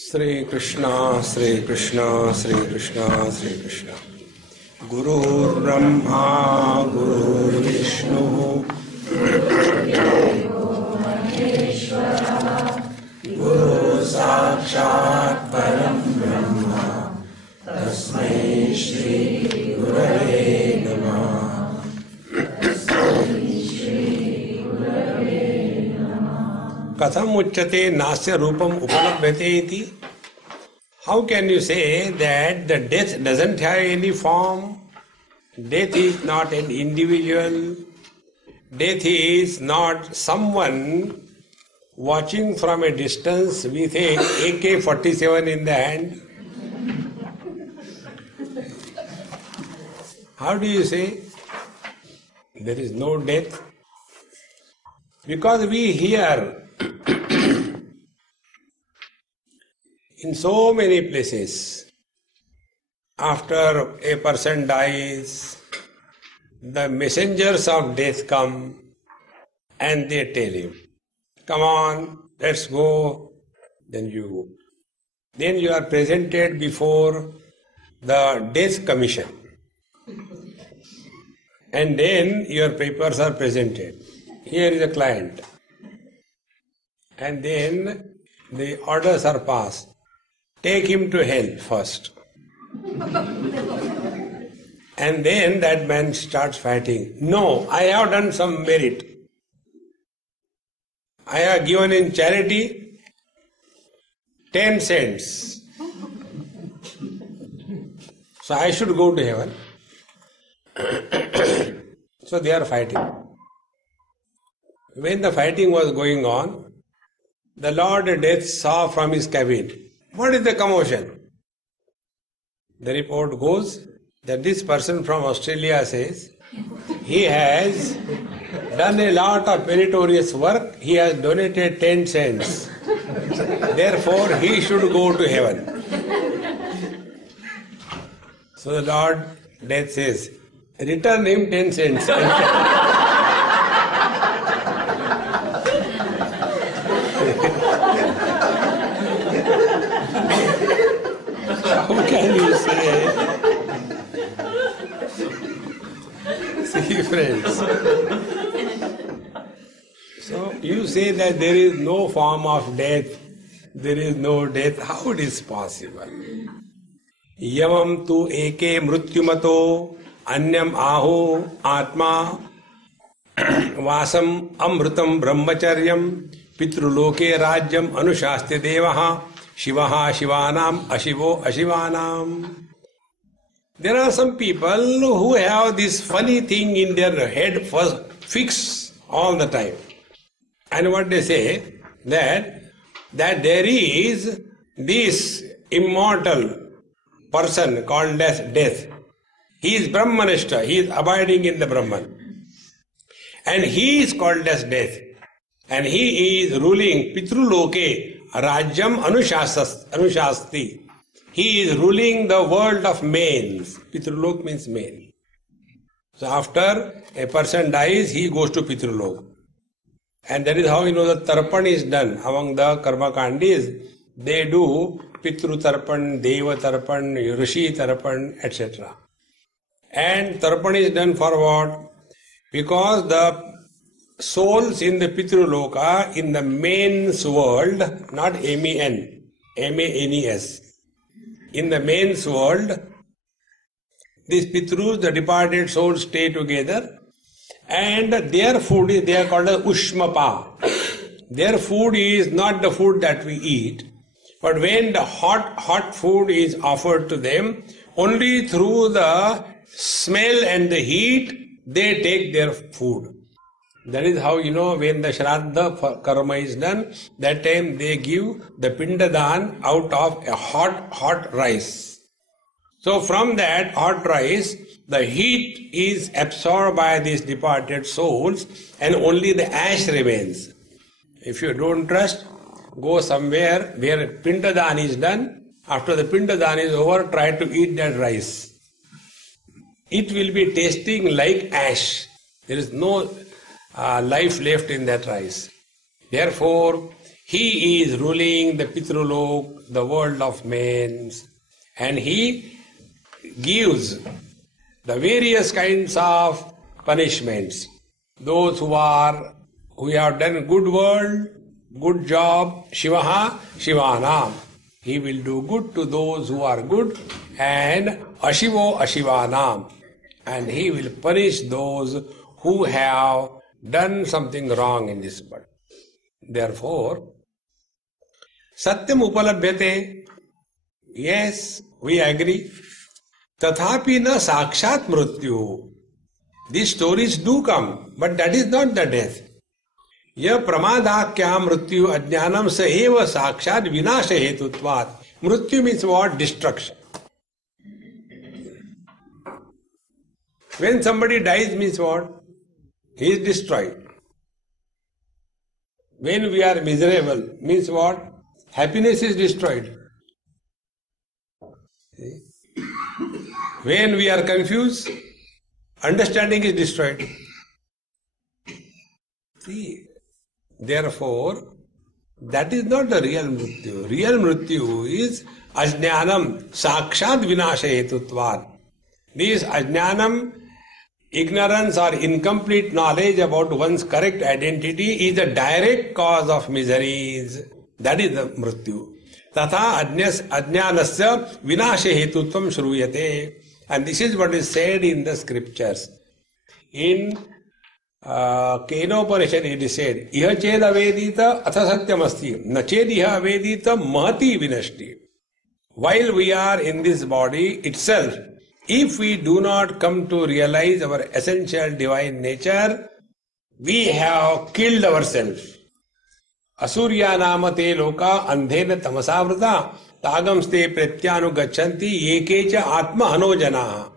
Sri Krishna, Sri Krishna, Sri Krishna, Sri Krishna. Guru Brahma, Guru Vishnu, Guru Sakshat Param Brahma, Tasmai Shri Gurave Namah. Katham uchyate nasya rupam upanabhyate iti. How can you say that the death doesn't have any form? Death is not an individual. Death is not someone watching from a distance with a AK-47 in the hand. How do you say there is no death? Because we hear in so many places, after a person dies, the messengers of death come and they tell him, come on, let's go. Then you go. Then you are presented before the death commission. And then your papers are presented. Here is a client. And then the orders are passed. Take him to hell first. And then that man starts fighting. No, I have done some merit. I have given in charity 10 cents. So I should go to heaven. So they are fighting. When the fighting was going on, the Lord Death saw from his cabin, what is the commotion? The report goes that this person from Australia says, he has done a lot of meritorious work, he has donated 10 cents. Therefore, he should go to heaven. So the Lord Death says, return him 10 cents. How can you say? See, friends. So you say that there is no form of death, there is no death. How it is possible? Yavam tu eke mrutyumato anyam aho atma vasam amrutam brahmacharyam pitruloke rajyam anushasti devaha shivaha shivanam ashivo ashivanam. There are some people who have this funny thing in their head first fixed all the time. And what they say, that there is this immortal person called as death. He is Brahmanishta, he is abiding in the Brahman. And he is called as death. And he is ruling Pitruloke Rajyam Anushasti. He is ruling the world of mains. Pitrulok means main. So after a person dies, he goes to Pitrulok. And that is how the Tarpan is done. Among the Karma Kandis, they do Pitru Tarpan, Deva Tarpan, Rishi Tarpan, etc. And Tarpan is done for what? Because the souls in the Pitruloka, in the mains world, not M-E-N, M-A-N-E-S. In the mains world, these Pitrus, the departed souls, stay together, and their food is, they are called as Ushmapa. Their food is not the food that we eat, but when the hot food is offered to them, only through the smell and the heat, they take their food. That is how, when the Shraddha karma is done, that time they give the Pindadan out of a hot rice. So from that hot rice, the heat is absorbed by these departed souls and only the ash remains. If you don't trust, go somewhere where Pindadan is done. After the Pindadan is over, try to eat that rice. It will be tasting like ash. There is no life left in that rice. Therefore, He is ruling the Pitrulok, the world of men, and he gives the various kinds of punishments. Those who have done good work, good job, Shivaha, Shivanam. He will do good to those who are good, and Ashivo, Ashivanam. And he will punish those who have done something wrong in this world. Therefore, Satyam Upalabhyate. Yes, we agree. Tathapi na sakshat mrityu. These stories do come, but that is not the death. यह प्रमादाख्या मृत्यु अज्ञानम स एव साक्षात विनाश हेतुत्वात्. मृत्यु means what? Destruction. When somebody dies means what? He is destroyed. When we are miserable means what? Happiness is destroyed. When we are confused, understanding is destroyed. See, therefore, that is not the real mrityu. Real mrityu is ajnanam sakshat vinasha hetutvat. This ajnanam, ignorance or incomplete knowledge about one's correct identity, is the direct cause of miseries. That is the mrityu. Tatha ajnanasya vinasha hetutvam shruyate. And this is what is said in the scriptures. In Kenopanishad it is said, Iha ched avedita atha satyam asti, na ched iha avedita mahati vinashti. While we are in this body itself, if we do not come to realize our essential divine nature, we have killed ourselves. Asurya namate loka andhena tamasavrata tagamste pretyanu gachanti yekecha atma hanojana.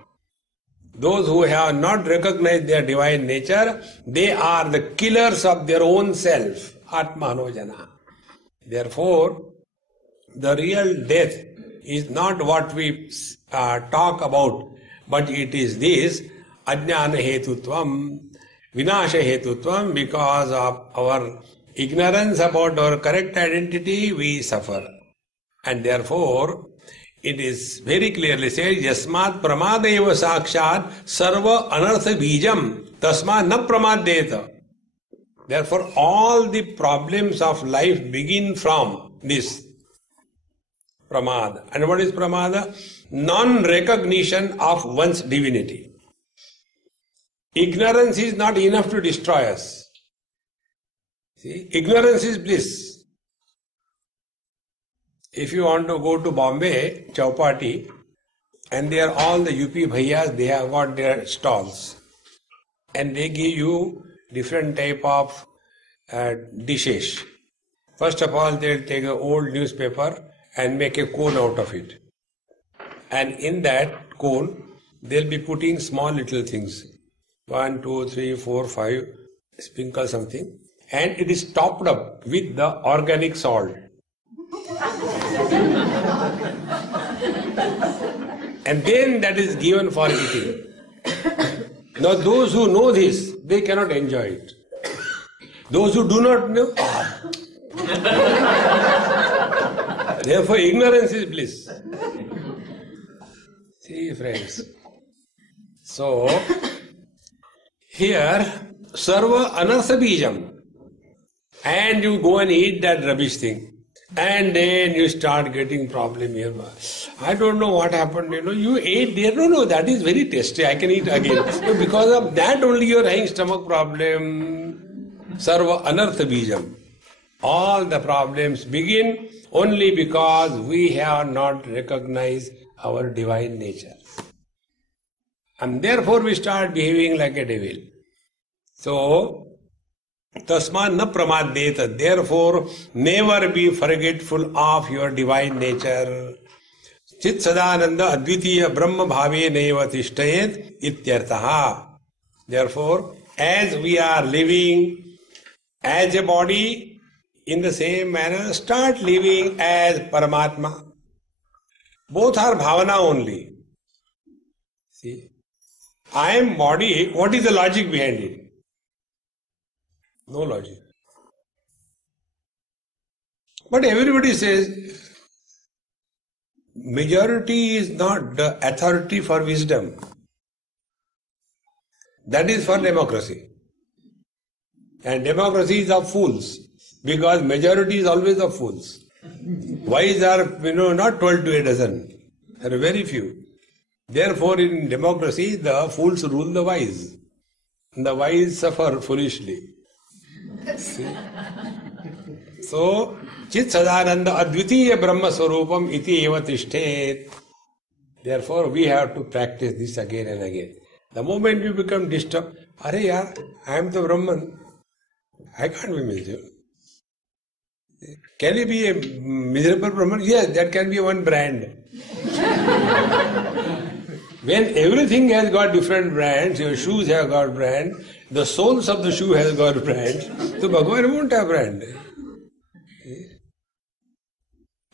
Those who have not recognized their divine nature, they are the killers of their own self. Atma hanojana. Therefore, the real death is not what we talk about, but it is this ajnana hetutvam, vinasha hetutvam. Because of our ignorance about our correct identity, we suffer. And therefore, it is very clearly said, Yasmat pramadeva sakshat sarva anartha bijam tasma na pramadeta. Therefore, all the problems of life begin from this pramada. And what is pramada? Non-recognition of one's divinity. Ignorance is not enough to destroy us. See, ignorance is bliss. If you want to go to Bombay, Chowpatty, and there all the UP bhaiyas, they have got their stalls. And they give you different type of dishes. First of all, they'll take an old newspaper and make a cone out of it. And in that cone, they'll be putting small little things. 1, 2, 3, 4, 5, sprinkle something. And it is topped up with the organic salt. And then that is given for eating. Now those who know this, they cannot enjoy it. Those who do not know, therefore ignorance is bliss. See friends. So, here, sarva anartha bijam. And you go and eat that rubbish thing. And then you start getting problem here. I don't know what happened, you ate there. No, that is very tasty. I can eat again. So because of that only you are having stomach problem. Sarva anartha bijam. All the problems begin only because we have not recognized our divine nature. And therefore we start behaving like a devil. So, Tasma na pramadeta. Therefore, never be forgetful of your divine nature. Chit sadananda advitiya brahma bhave neva tishtayet ityartaha. Therefore, as we are living as a body, in the same manner, start living as Paramatma. Both are bhavana only. See, I am body. What is the logic behind it? No logic. But everybody says, majority is not the authority for wisdom. That is for democracy. And democracy is of fools, because majority is always of fools. Wise are, not 12 to a dozen. There are very few. Therefore, in democracy, the fools rule the wise. And the wise suffer foolishly. See? So, Chit Sadananda Advitiya Brahma Swarupam iti eva tishtet. Therefore, we have to practice this again and again. The moment you become disturbed, Are yaar, I am the Brahman. I can't be miserable. Can you be a miserable Brahman? Yes, that can be one brand. When everything has got different brands, your shoes have got brand, the soles of the shoe has got brand, so Bhagavan won't have brand.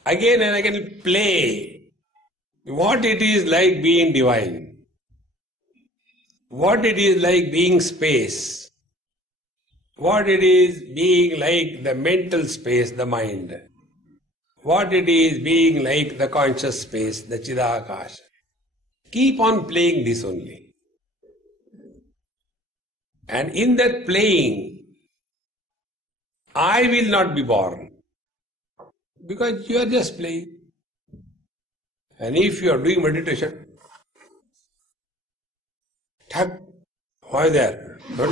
Again and again play what it is like being divine, what it is like being space, what it is being like the mental space, the mind, what it is being like the conscious space, the Chidakasha. Keep on playing this only. And in that playing, I will not be born. Because you are just playing. And if you are doing meditation, Thak, why there? Not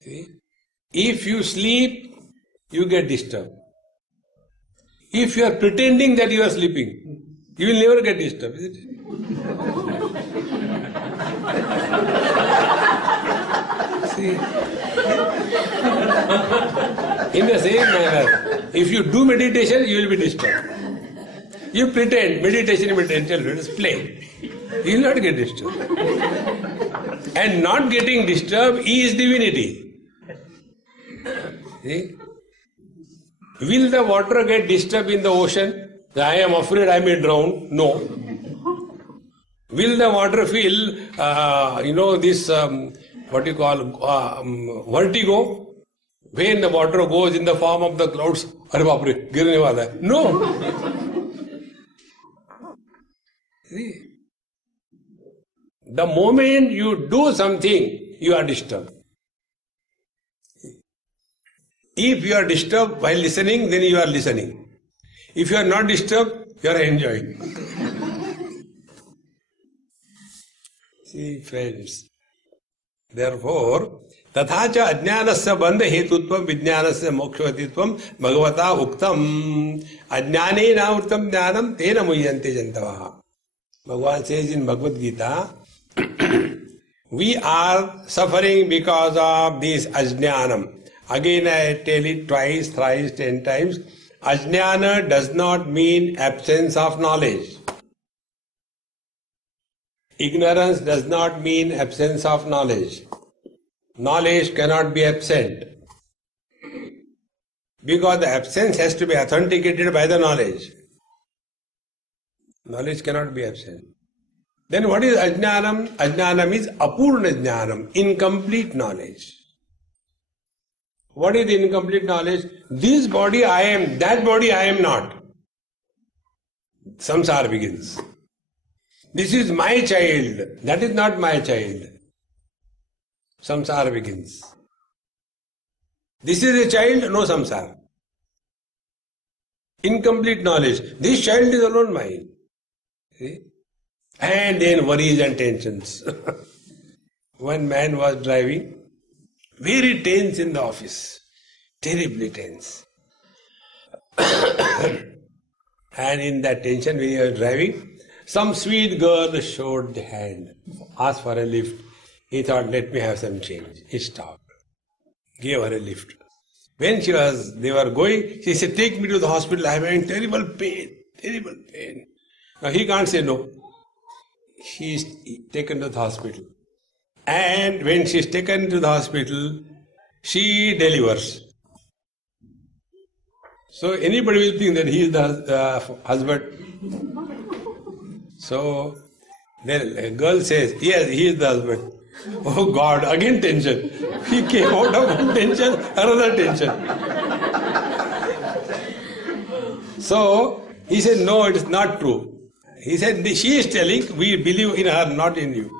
See? If you sleep, you get disturbed. If you are pretending that you are sleeping, you will never get disturbed, isn't it? See? In the same manner, if you do meditation, you will be disturbed. You pretend, meditation, just play. You will not get disturbed. And not getting disturbed is divinity. See? Will the water get disturbed in the ocean? I am afraid I may drown. No. Will the water feel, vertigo? When the water goes in the form of the clouds, Are baapre, girne wala hai. No. See? The moment you do something, you are disturbed. If you are disturbed while listening, then you are listening. If you are not disturbed, you are enjoying. See, friends. Therefore, तथाच अज्ञानस्य बंध हेतुत्वं विज्ञानस्य मोक्षवतित्वं भगवता उक्तम अज्ञानेनावृतं ज्ञानं तेन मुह्यन्ते जन्तवः. Bhagavan says in Bhagavad Gita, we are suffering because of this ajnanam. Again I tell it twice, thrice, 10 times. Ajnana does not mean absence of knowledge. Ignorance does not mean absence of knowledge. Knowledge cannot be absent. Because the absence has to be authenticated by the knowledge. Knowledge cannot be absent. Then what is ajnanam? Ajnanam is apurna jnanam, incomplete knowledge. What is incomplete knowledge? This body I am, that body I am not. Samsara begins. This is my child, that is not my child. Samsara begins. This is a child, no samsara. Incomplete knowledge. This child is alone mine. See? And then worries and tensions. One man was driving, very tense in the office, terribly tense. And in that tension when he was driving, some sweet girl showed the hand, asked for a lift. He thought, let me have some change. He stopped, gave her a lift. When they were going, she said, take me to the hospital, I am having terrible pain, terrible pain. Now he can't say no. She is taken to the hospital. And when she is taken to the hospital, she delivers. So anybody will think that he is the husband. So then a girl says, yes, he is the husband. Oh God, again tension. He came out of one tension, another tension. So he said, no, it is not true. He said, she is telling, we believe in her, not in you.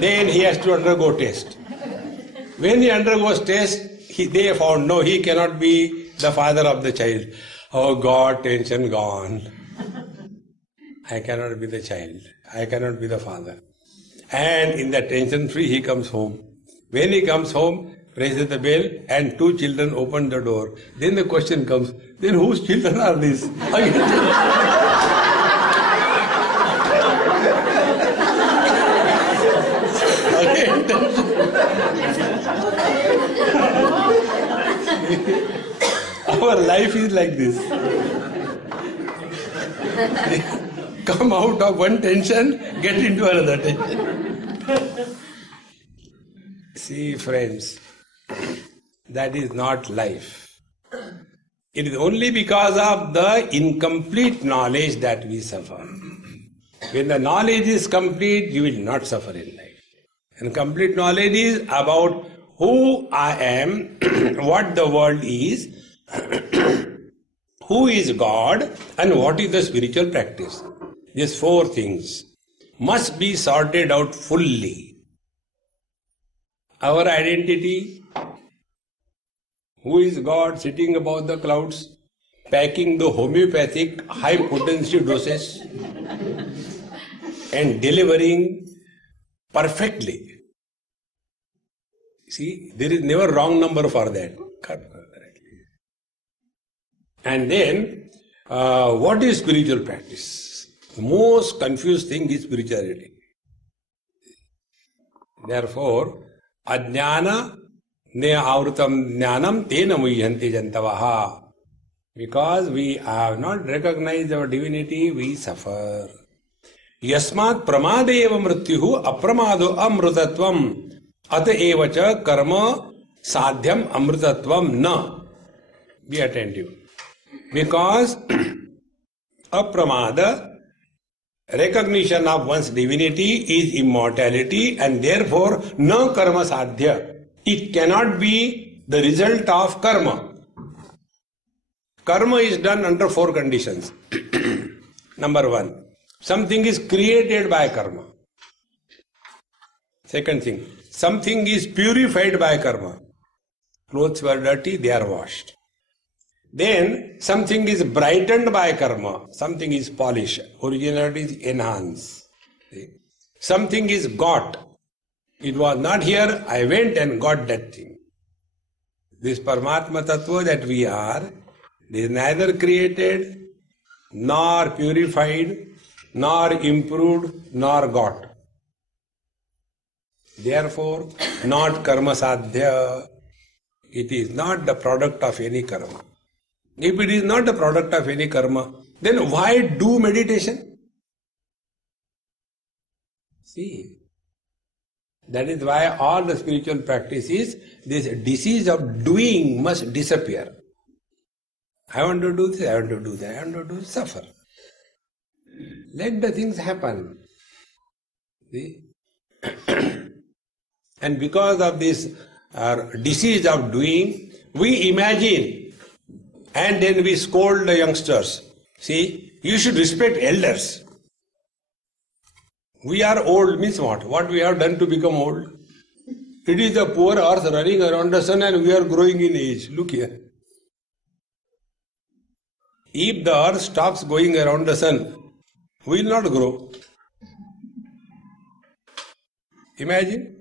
Then he has to undergo test. When he undergoes test, they found, no, he cannot be the father of the child. Oh God, tension gone. I cannot be the child. I cannot be the father. And in that tension free, he comes home. When he comes home, raises the bell, and 2 children open the door. Then the question comes, then whose children are these? Our life is like this. Come out of one tension, get into another tension. See, friends, that is not life. It is only because of the incomplete knowledge that we suffer. When the knowledge is complete, you will not suffer in life. And complete knowledge is about who I am, what the world is, who is God, and what is the spiritual practice. These 4 things must be sorted out fully. Our identity, who is God sitting above the clouds, packing the homeopathic high potency doses and delivering perfectly. See, there is never wrong number for that. And then, what is spiritual practice? The most confused thing is spirituality. Therefore, ajnana ne avrutam jnanam tena muyyanti jantavaha. Because we have not recognized our divinity, we suffer. Yasmat pramadeva mrityuhu apramado amrutatvam ata evacha karma sadhyam amrutatvam na. Be attentive. Because apramada, recognition of one's divinity, is immortality, and therefore no karma sadhya. It cannot be the result of karma. Karma is done under 4 conditions. Number 1, something is created by karma. Second thing, something is purified by karma. Clothes were dirty, they are washed. Then something is brightened by karma, something is polished, originality is enhanced. Something is got. It was not here, I went and got that thing. This Paramatma Tattva that we are, is neither created, nor purified, nor improved, nor got. Therefore, not karma sadhya. It is not the product of any karma. If it is not the product of any karma, then why do meditation? See, that is why all the spiritual practices, this disease of doing must disappear. I want to do this, I want to do that, I want to do this, suffer. Let the things happen. See? And because of this disease of doing, we imagine and then we scold the youngsters. See, you should respect elders. We are old means what? What we have done to become old? It is the poor earth running around the sun and we are growing in age. Look here. If the earth stops going around the sun, we will not grow. Imagine.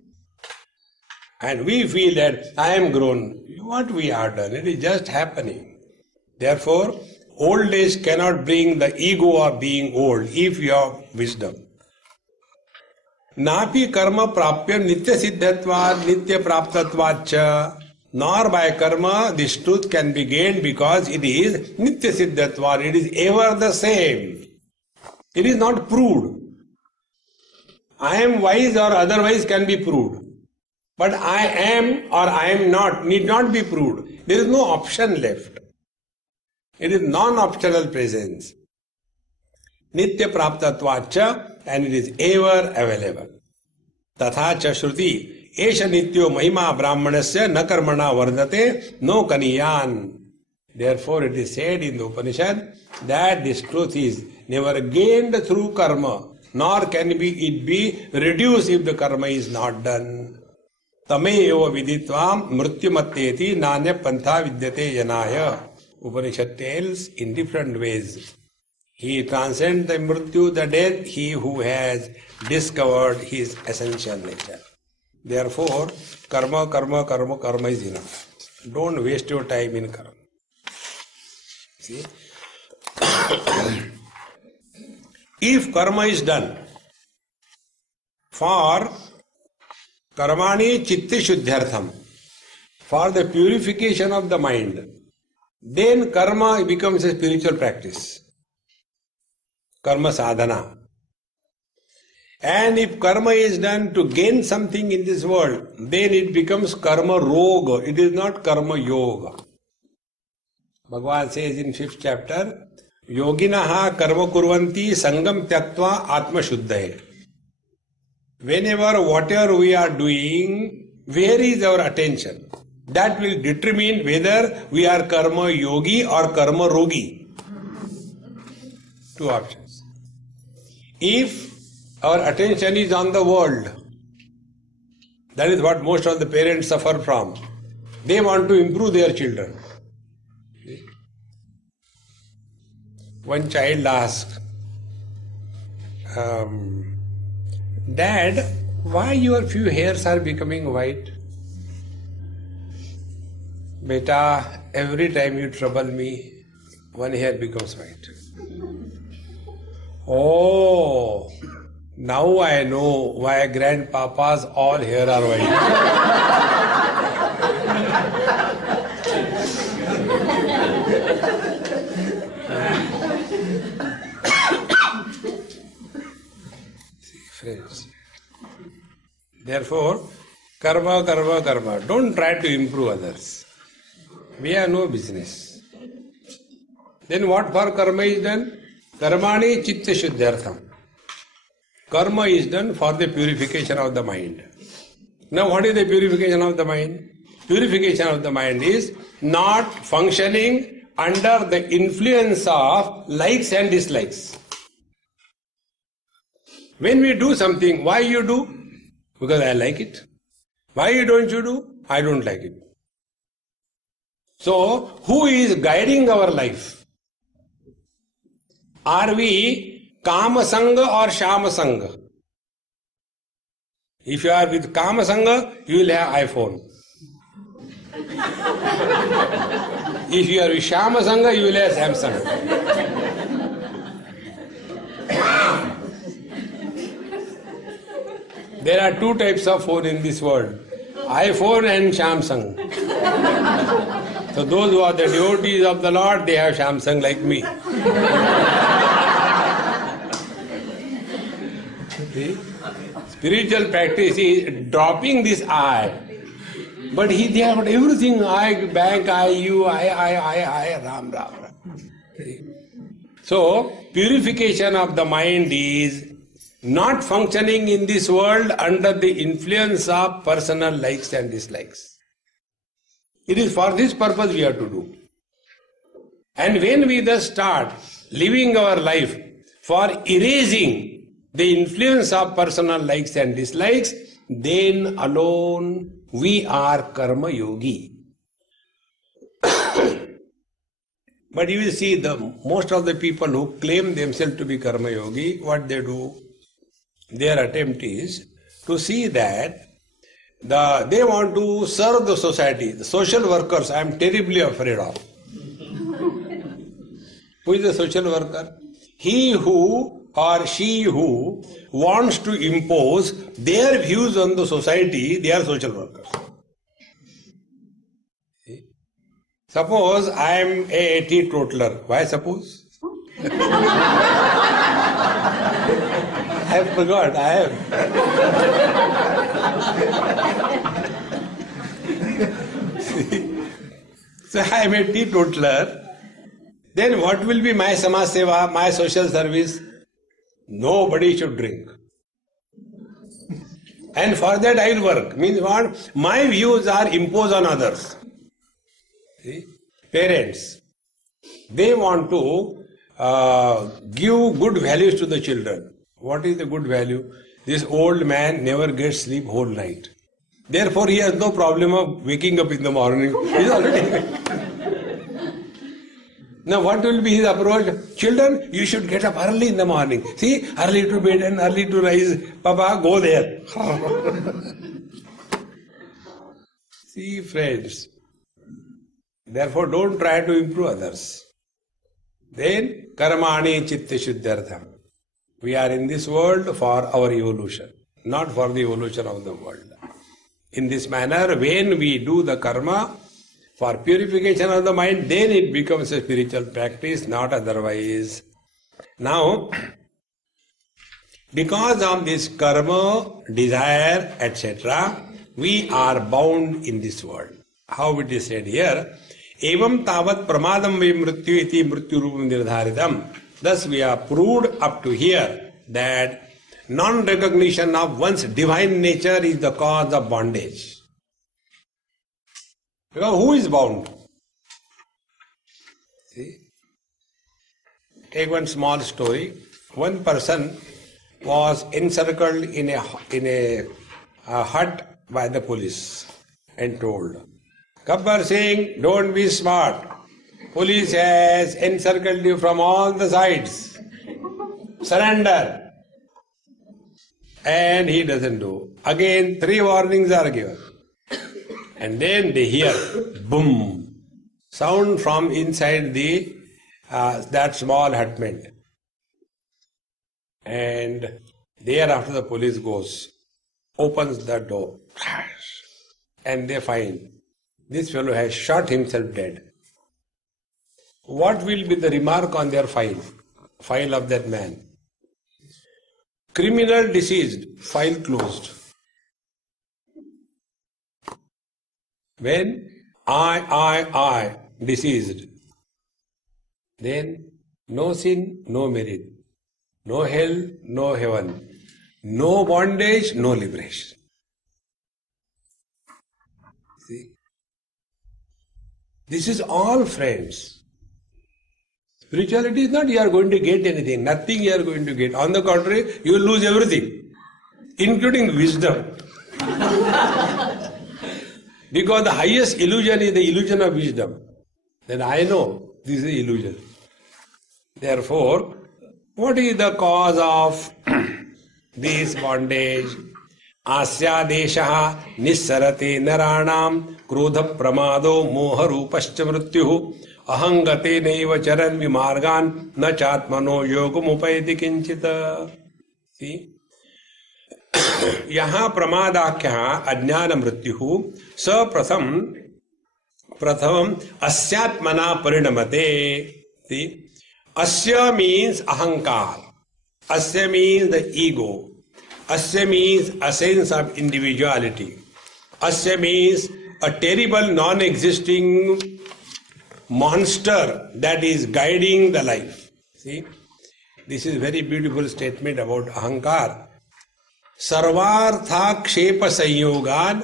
And we feel that I am grown. What we have done, it is just happening. Therefore, old age cannot bring the ego of being old if you have wisdom. Napi karma prapya nitya siddhatvad nitya praptatvacha. Nor by karma this truth can be gained because it is nitya siddhatvad. It is ever the same. It is not proved. I am wise or otherwise can be proved. But I am or I am not need not be proved. There is no option left. It is non-optional presence. Nitya praptatvacha, and it is ever available. तथा च श्रुति एष नित्यो महिमा ब्राह्मणस्य न कर्मणा वर्धते no kaniyan. Therefore it is said in the Upanishad that this truth is never gained through karma, nor can it be reduced if the karma is not done. Tameyo viditvam mrityumatteti nanya pantha vidyate janaya. Upanishad tells in different ways. He transcends the mrityu, the death, he who has discovered his essential nature. Therefore, karma is enough. Don't waste your time in karma. See? If karma is done for karmani chitti shuddhyartham, for the purification of the mind, then karma becomes a spiritual practice. Karma sadhana. And if karma is done to gain something in this world, then it becomes karma roga. It is not karma yoga. Bhagavan says in 5th chapter, Yoginaha karma kurvanti sangam tyaktva atma shuddhaye. Whenever whatever we are doing, where is our attention? That will determine whether we are karma yogi or karma rogi. Two options. If our attention is on the world, that is what most of the parents suffer from. They want to improve their children. One child asked, Dad, why your few hairs are becoming white? Beta, every time you trouble me, one hair becomes white. Oh, now I know why grandpapa's all hair are white. See, friends. Therefore, karma. Don't try to improve others. We have no business. Then what for karma is done? Karmani chitta shuddhyartham. Karma is done for the purification of the mind. Now what is the purification of the mind? Purification of the mind is not functioning under the influence of likes and dislikes. When we do something, why you do? Because I like it. Why don't you do? I don't like it. So, who is guiding our life? Are we Kama Sangha or Shama Sangha? If you are with Kama Sangha, you will have iPhone. If you are with Shama Sangha, you will have Samsung. There are two types of phone in this world, iPhone and Samsung. So those who are the devotees of the Lord, they have Samsung like me. See? Spiritual practice is dropping this I. But they have got everything, I, bank, I, you, I, Ram. So, purification of the mind is not functioning in this world under the influence of personal likes and dislikes. It is for this purpose we have to do. And when we thus start living our life for erasing the influence of personal likes and dislikes, then alone we are karma yogi. But you will see most of the people who claim themselves to be karma yogi, what they do, their attempt is to see that they want to serve the society. The social workers I am terribly afraid of. Who is the social worker? He who or she who wants to impose their views on the society, they are social workers. See? Suppose I am a teetotaler. Why suppose? I forgot, I am. So I am a teetotaler. Then what will be my Samaj Seva, my social service? Nobody should drink. And for that I will work. Means what? My views are imposed on others. See? Parents, they want to give good values to the children. What is the good value? This old man never gets sleep whole night. Therefore, he has no problem of waking up in the morning. He is already. Now, what will be his approach? Children, you should get up early in the morning. See, early to bed and early to rise. Papa, go there. See, friends. Therefore, don't try to improve others. Then, karmani chitta shuddhartham. We are in this world for our evolution, not for the evolution of the world. In this manner, when we do the karma for purification of the mind, then it becomes a spiritual practice, not otherwise. Now, because of this karma, desire, etc., we are bound in this world. How it is said here, evam tavat pramadam ve mrityu iti mrityu rupam nirdharitam. Thus we are proved up to here that non-recognition of one's divine nature is the cause of bondage. Because who is bound? See? Take one small story. One person was encircled in a hut by the police and told, Gabbar Singh, don't be smart. Police has encircled you from all the sides. Surrender. And he doesn't do. Again, 3 warnings are given. And then they hear boom, sound from inside the that small hutment. And thereafter the police goes, opens the door, and they find this fellow has shot himself dead. What will be the remark on their file of that man? Criminal deceased, file closed. When I, deceased, then no sin, no merit, no hell, no heaven, no bondage, no liberation. See? This is all, friends. Spirituality is not you are going to get anything, nothing you are going to get. On the contrary, you will lose everything, including wisdom. Because the highest illusion is the illusion of wisdom. Then I know this is illusion. Therefore, what is the cause of this bondage? Asya deshaha nissarate naranam krodha pramado moha rupascha mrityuhu ahangate naiva charan vimargan na chatmano yogam upayati kinchita. See? यहाँ प्रमादाख्यः अज्ञान मृत्युः स प्रथम अस्यात्मना परिणमते. See? Asya means ahankar. Asya means the ego. Asya means a sense of individuality. Asya means a terrible non-existing monster that is guiding the life. See? This is a very beautiful statement about ahankar. सर्वार्था क्षेप संयोगाद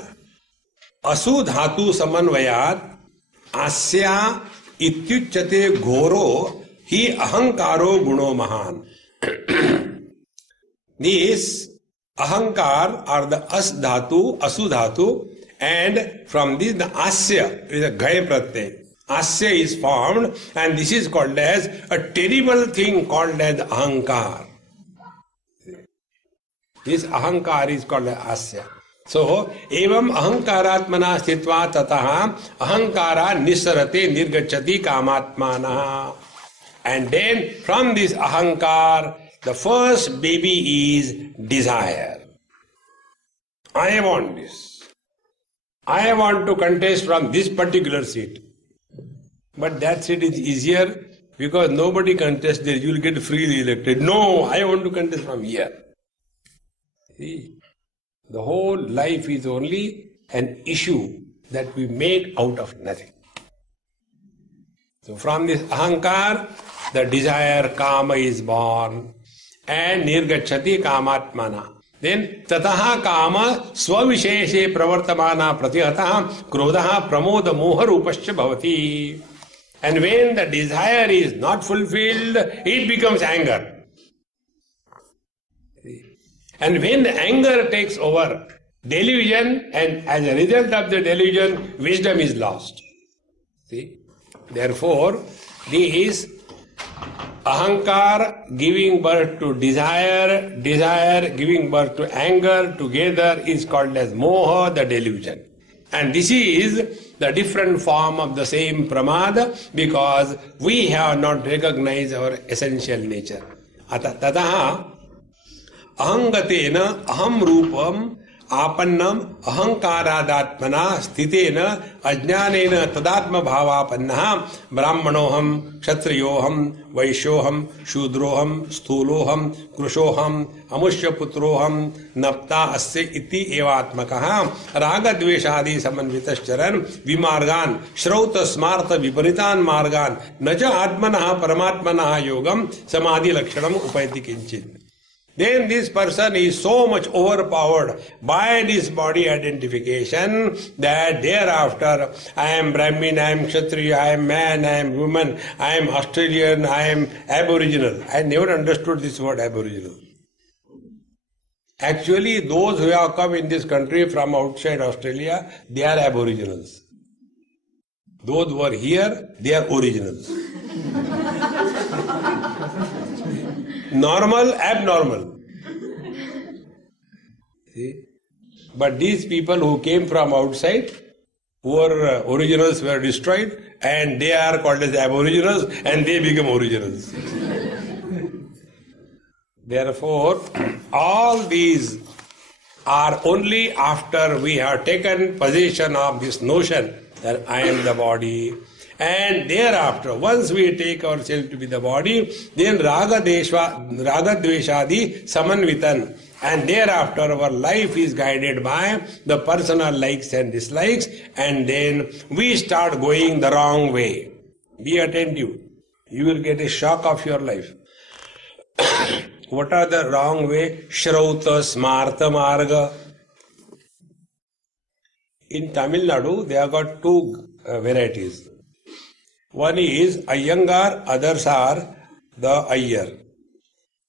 असु धातु समन्वयाद आस्या इत्युच्यते घोरो ही अहंकारो गुणो महान. This ahankar are the as dhatu, asu dhatu, and from this the asya is a ghaya pratyay. Asya is formed, and this is called as a terrible thing called as ahankar. This ahankar is called asya. So, evam ahankaratmana sthitva tataha ahankara nisarate nirgachati kamatmana. And then from this ahankar, the first baby is desire. I want this. I want to contest from this particular seat. But that seat is easier because nobody contests there. You will get freely elected. No, I want to contest from here. See, the whole life is only an issue that we make out of nothing. So from this ahankar, the desire kama is born, and nirgachati kamatmana. Then tataha kama svavisheshe pravartamana pratihataha krodha pramoda moha rupascha bhavati. And when the desire is not fulfilled, it becomes anger. And when the anger takes over, delusion, and as a result of the delusion, wisdom is lost. See? Therefore, this ahankar giving birth to desire, desire giving birth to anger, together is called as moha, the delusion. And this is the different form of the same pramada, because we have not recognized our essential nature. Tataha ahangatena aham rupam आपन्नम अहंकारादात्मना स्थितेन अज्ञानेन तदात्म भावापन्नः ब्राह्मणोहम क्षत्रियोहम वैश्योहम शूद्रोहम स्थूलोहम कृशोहम अमुष्यपुत्रोहम नप्ता अस्य इति एवात्मकः रागद्वेषादि समन्वितश्चरन् विमार्गान् श्रौत स्मार्त विपरीतान् मार्गान् न च आत्मनः परमात्मनः योगं समाधि लक्षणम् उपैति किंचित्. Then this person is so much overpowered by this body identification that thereafter I am Brahmin, I am Kshatriya, I am man, I am woman, I am Australian, I am Aboriginal. I never understood this word Aboriginal. Actually, those who have come in this country from outside Australia, they are Aboriginals. Those who are here, they are originals. Normal, abnormal. See? But these people who came from outside, who were originals, were destroyed, and they are called as aboriginals, and they become originals. Therefore, all these are only after we have taken possession of this notion that I am the body. And thereafter, once we take ourselves to be the body, then raga dveshadi samanvitan. And thereafter our life is guided by the personal likes and dislikes, and then we start going the wrong way. Be attentive. You will get a shock of your life. What are the wrong way? Shrauta, smarta, marga. In Tamil Nadu, they have got two varieties. One is Iyengar, others are the Iyer.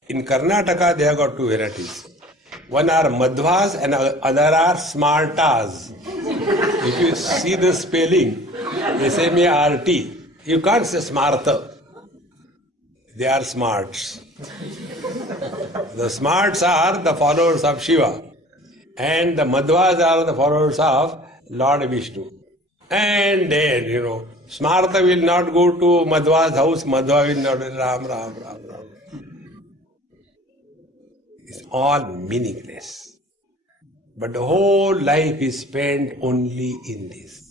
In Karnataka, they have got two varieties. One are Madhvas and other are Smartas. If you see the spelling, S-M-A-R-T, you can't say Smarta. They are smarts. The smarts are the followers of Shiva, and the Madhvas are the followers of Lord Vishnu. And then, Smarta will not go to Madhva's house, Madhva will not Ram, Ram, Ram, Ram. It's all meaningless. But the whole life is spent only in this.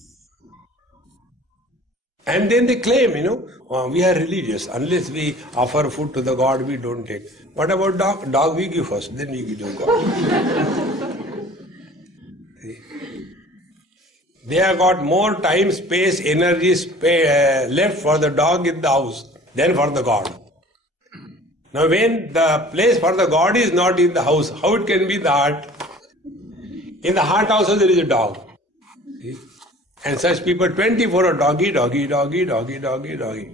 And then they claim, we are religious. Unless we offer food to the God, we don't take. What about dog? Dog we give first, then we give to God. They have got more time, space, energy left for the dog in the house than for the God. Now when the place for the God is not in the house, how it can be the heart? In the heart also there is a dog. See? And such people 24 are doggy, doggy, doggy, doggy, doggy, doggy.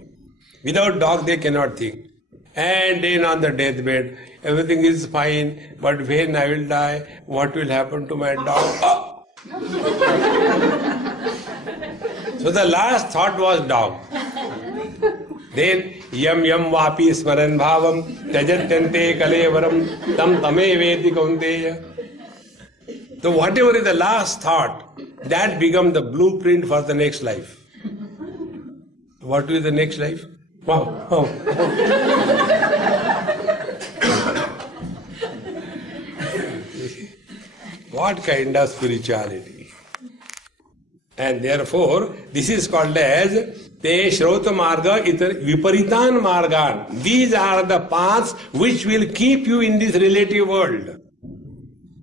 Without dog they cannot think. And then on the deathbed, everything is fine, but when I will die, what will happen to my dog? So the last thought was dog. Then yam yam vapi smaran bhavam tajatyante kalevaram tam tame vedi kaunteya. So whatever is the last thought, that becomes the blueprint for the next life. What is the next life? Wow. Oh. What kind of spirituality? And therefore, this is called as Te Shrauta Marga Viparitan Margan. These are the paths which will keep you in this relative world.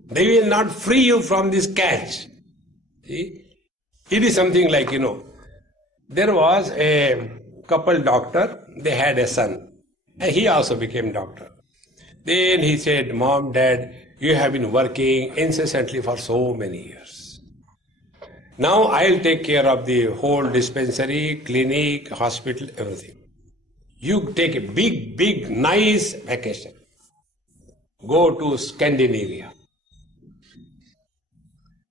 They will not free you from this catch. See? It is something like, there was a couple doctor, they had a son. And he also became doctor. Then he said, Mom, Dad, You have been working incessantly for so many years. Now I'll take care of the whole dispensary, clinic, hospital, everything. You take a big, nice vacation. Go to Scandinavia.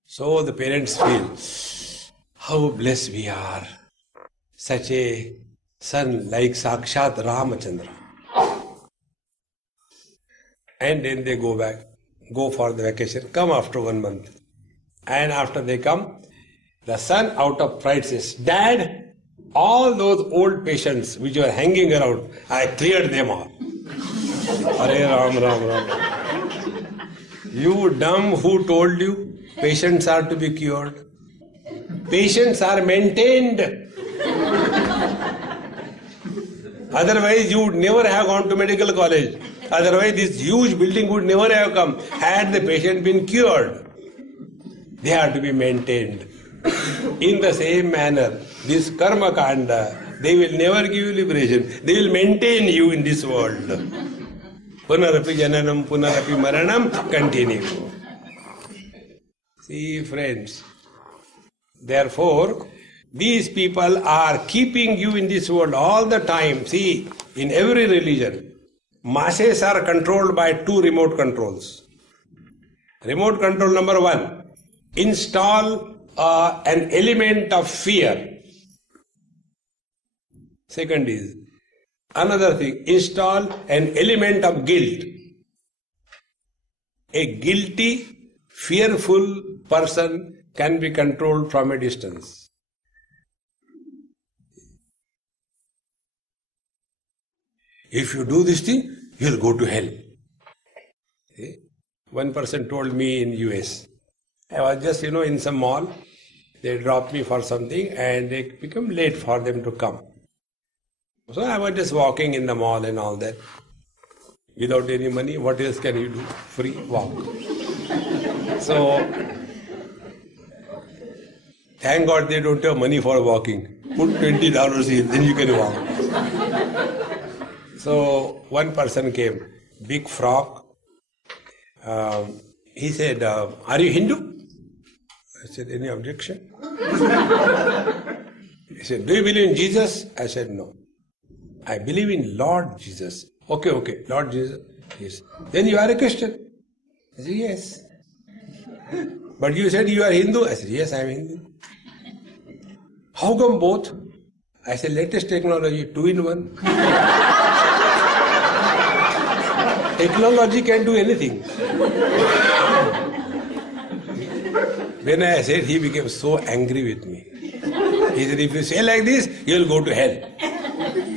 So the parents feel, how blessed we are. Such a son like Sakshat Ramachandra. And then they go back, go for the vacation, come after 1 month. And after they come, the son out of pride says, Dad, all those old patients which were hanging around, I cleared them all. Hare Ram, Ram, Ram. You dumb, who told you patients are to be cured? Patients are maintained. Otherwise you would never have gone to medical college. Otherwise this huge building would never have come had the patient been cured. They are to be maintained. In the same manner, this karma kanda, they will never give you liberation. They will maintain you in this world. Punarapi jananam, punarapi maranam, continue. See, friends, therefore, these people are keeping you in this world all the time. See, in every religion, masses are controlled by 2 remote controls. Remote control number 1, install an element of fear. Second is, another thing, install an element of guilt. A guilty, fearful person can be controlled from a distance. If you do this thing, you'll go to hell. See? One person told me in US, I was just, in some mall, they dropped me for something and they become late for them to come. So I was just walking in the mall and all that. Without any money, what else can you do? Free walk. So, thank God they don't have money for walking. Put $20 in, then you can walk. So, one person came, big frock. He said, are you Hindu? I said, any objection? He said, do you believe in Jesus? I said, no. I believe in Lord Jesus. Okay, Lord Jesus. Yes. Then you are a Christian? I said, yes. But you said you are Hindu? I said, yes, I am Hindu. How come both? I said, latest technology, 2-in-1. Technology can do anything. When I said, he became so angry with me. He said, if you say like this, you will go to hell.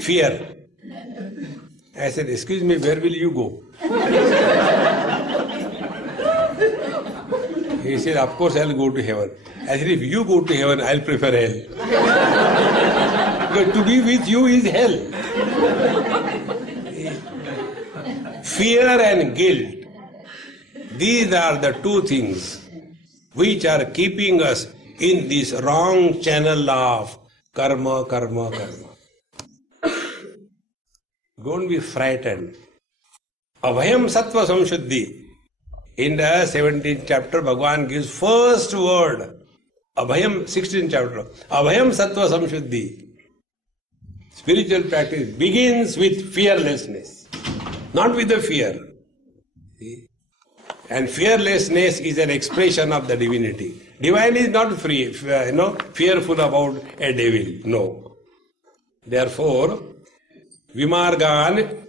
Fear. I said, excuse me, where will you go? He said, of course I will go to heaven. I said, if you go to heaven, I will prefer hell. Because to be with you is hell. Fear and guilt. These are the 2 things which are keeping us in this wrong channel of karma. Don't be frightened. Abhayam sattva samshuddhi. In the 17th chapter, Bhagavan gives first word. Abhayam, 16th chapter. Abhayam sattva samshuddhi. Spiritual practice begins with fearlessness, not with the fear. See? And fearlessness is an expression of the divinity. Divine is not fearful about a devil. No. Therefore, vimargan,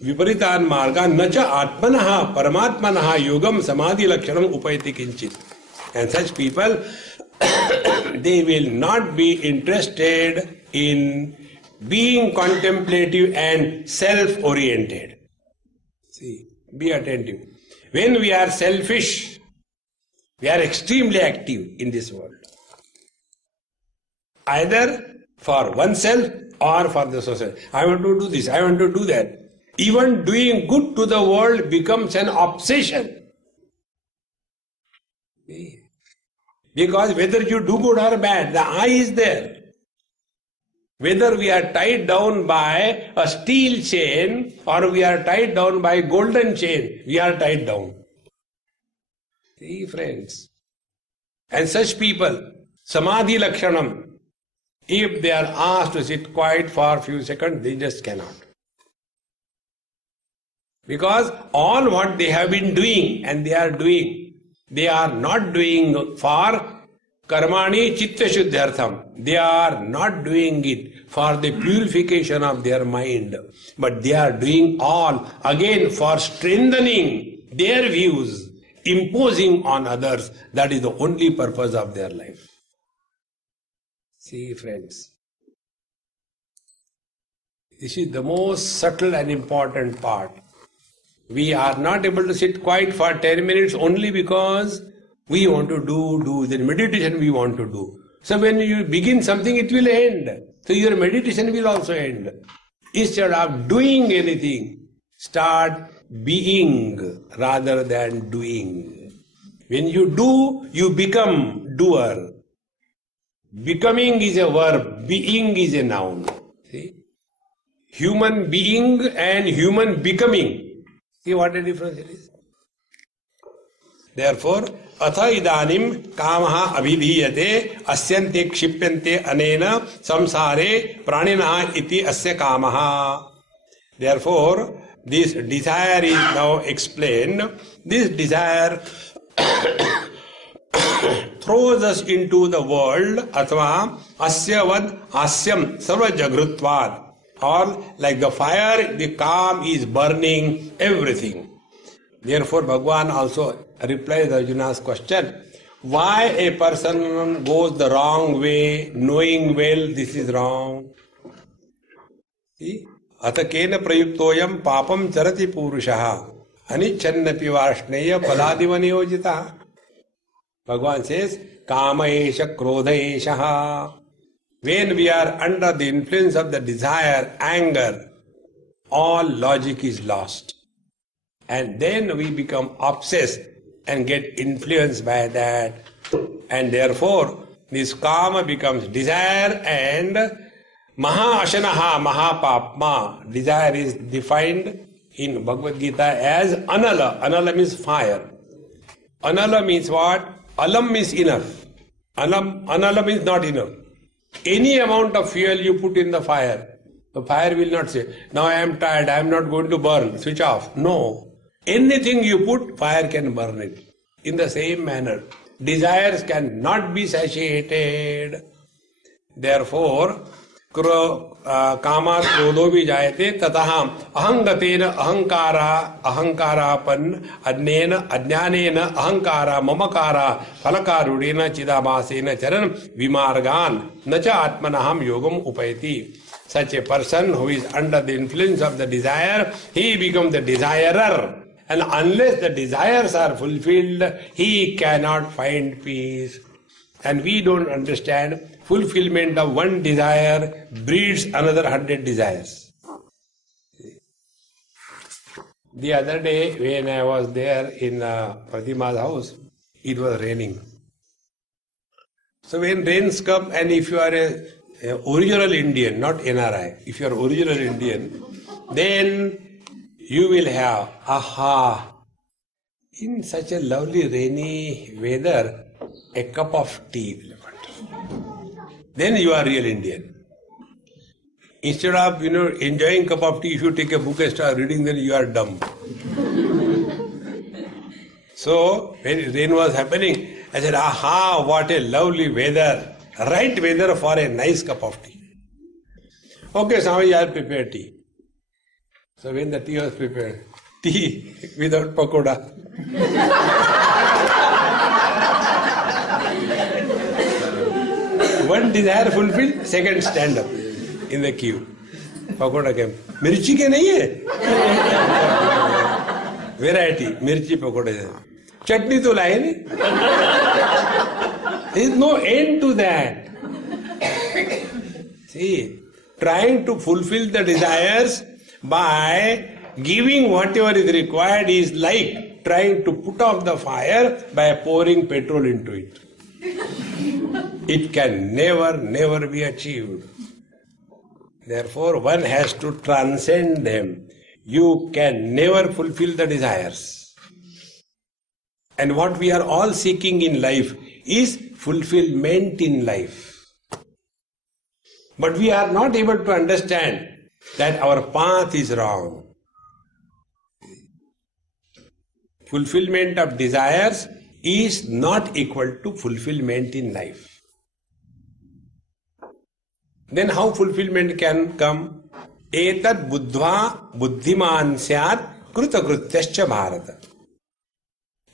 viparitan margan, nacha atmanaha, paramatmanaha yogam samadhi lakshanam upayati kinchit. And such people, they will not be interested in being contemplative and self-oriented. See, be attentive. When we are selfish, we are extremely active in this world. Either for oneself or for the society. I want to do this, I want to do that. Even doing good to the world becomes an obsession. Because whether you do good or bad, the eye is there. Whether we are tied down by a steel chain or we are tied down by golden chain, we are tied down. See, friends. And such people, Samadhi Lakshanam, if they are asked to sit quiet for a few seconds, they just cannot. Because all what they have been doing and they are doing, they are not doing for Karmani Chitta Shuddhyartham. They are not doing it for the purification of their mind. But they are doing all again for strengthening their views, imposing on others. That is the only purpose of their life. See, friends, this is the most subtle and important part. We are not able to sit quiet for 10 minutes only because we want to do the meditation we want to do. So when you begin something, it will end. So your meditation will also end. Instead of doing anything, start being rather than doing. When you do, you become doer. Becoming is a verb, being is a noun. See? Human being and human becoming. See what a difference it is? Therefore, atha idanim kamaha abhidhiyate asyante kshipyante anena samsare pranina iti asya kamaha. Therefore, this desire is now explained. This desire throws us into the world, atva asyavad asyam sarva jagrutvad. Or like the fire, the calm is burning everything. Therefore, Bhagavan also replies Arjuna's question. Why a person goes the wrong way, knowing well this is wrong? See? Atakena prayuktoyam papam charati purushaha anichannapi varshneya paladivanyojita. Bhagavan says, Kama esha krodha eshaha. When we are under the influence of the desire, anger, all logic is lost. And then we become obsessed and get influenced by that. And therefore, this kama becomes desire and maha ashanaha, maha papma. Desire is defined in Bhagavad Gita as anala. Anala means fire. Anala means what? Alam means enough. Anala means not enough. Any amount of fuel you put in the fire, the fire will not say, now I am tired, I am not going to burn, switch off. No. Anything you put, fire can burn it. In the same manner, desires cannot be satiated. Therefore, kama krodho vi jayate tataham ahangatena ahankarapan adnena ajnanena ahankara mamakara phalakarudena chidabhasena charan vimargan nacha atmanaham yogam upayati. Such a person who is under the influence of the desire, he becomes the desirer. And unless the desires are fulfilled, he cannot find peace. And we don't understand fulfillment of one desire breeds another 100 desires. The other day when I was there in Pratima's house, it was raining. So when rains come, and if you are a original Indian, not NRI, if you are original Indian, then you will have, aha, in such a lovely rainy weather, a cup of tea will matter. Then you are real Indian. Instead of, enjoying cup of tea, if you take a book and start reading, then you are dumb. So, when rain was happening, I said, aha, what a lovely weather. Right weather for a nice cup of tea. Okay, Swami, I'll prepare tea. So when the tea was prepared, tea without pakoda. One desire fulfilled, second stand up in the queue. Pakoda came. Mirchi ke nahi hai? Variety, mirchi pakoda. Chutney to laye nahi. There is no end to that. See, trying to fulfill the desires by giving whatever is required is like trying to put off the fire by pouring petrol into it. It can never be achieved. Therefore, one has to transcend them. You can never fulfill the desires. And what we are all seeking in life is fulfillment in life. But we are not able to understand that our path is wrong. Fulfillment of desires is not equal to fulfillment in life. Then how fulfillment can come? Etad buddhva buddhiman syat krutagrutyascha bharata.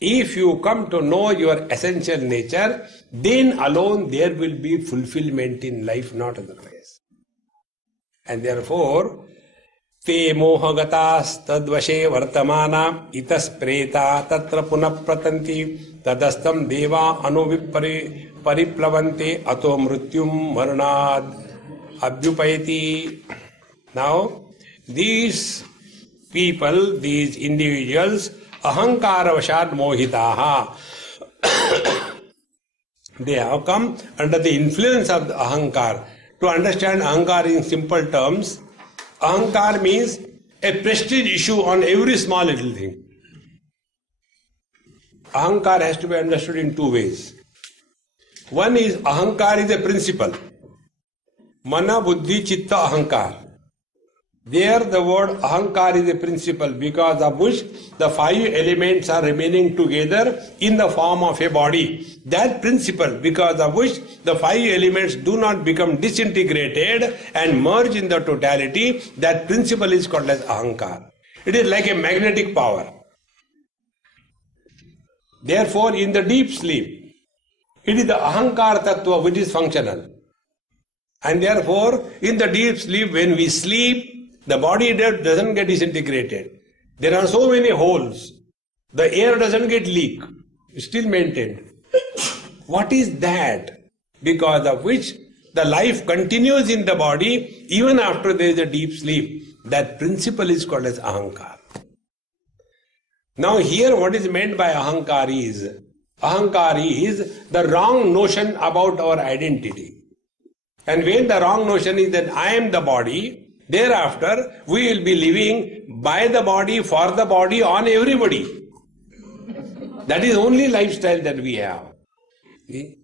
If you come to know your essential nature, then alone there will be fulfillment in life, not otherwise. And therefore, te mohagatas tadvashe vartamana itas preta tatra punapratanti tadastam deva anuvipariplavante ato mrityum marnad abhyupayati. Now, these people, these individuals, ahankara vashat mohitaha, they have come under the influence of the ahankar. To understand ahankar in simple terms, ahankar means a prestige issue on every small little thing. Ahankar has to be understood in two ways. One is ahankar is a principle. Mana, buddhi, chitta, ahankar. There the word ahankar is a principle because of which the five elements are remaining together in the form of a body. That principle because of which the five elements do not become disintegrated and merge in the totality, that principle is called as ahankar. It is like a magnetic power. Therefore, in the deep sleep, it is the ahankar tattva which is functional. And therefore, in the deep sleep, when we sleep, the body doesn't get disintegrated. There are so many holes. The air doesn't get leak. It's still maintained. What is that? Because of which the life continues in the body even after there is a deep sleep. That principle is called as ahankar. Now here what is meant by ahankar is the wrong notion about our identity. And when the wrong notion is that I am the body, thereafter we will be living by the body, for the body, on everybody. That is only lifestyle that we have. See?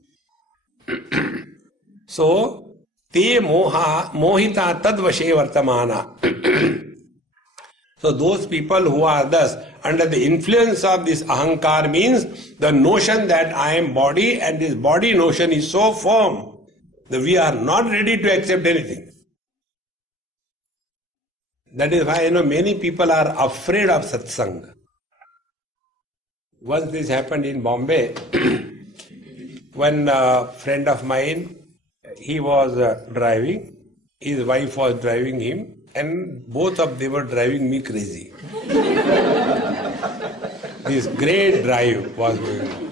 So, te mohita tadvashe vartamana. So those people who are thus under the influence of this ahankar means the notion that I am body, and this body notion is so firm that we are not ready to accept anything. That is why many people are afraid of satsang. Once this happened in Bombay, one friend of mine, he was driving, his wife was driving him, and both of them were driving me crazy. This great drive was going on.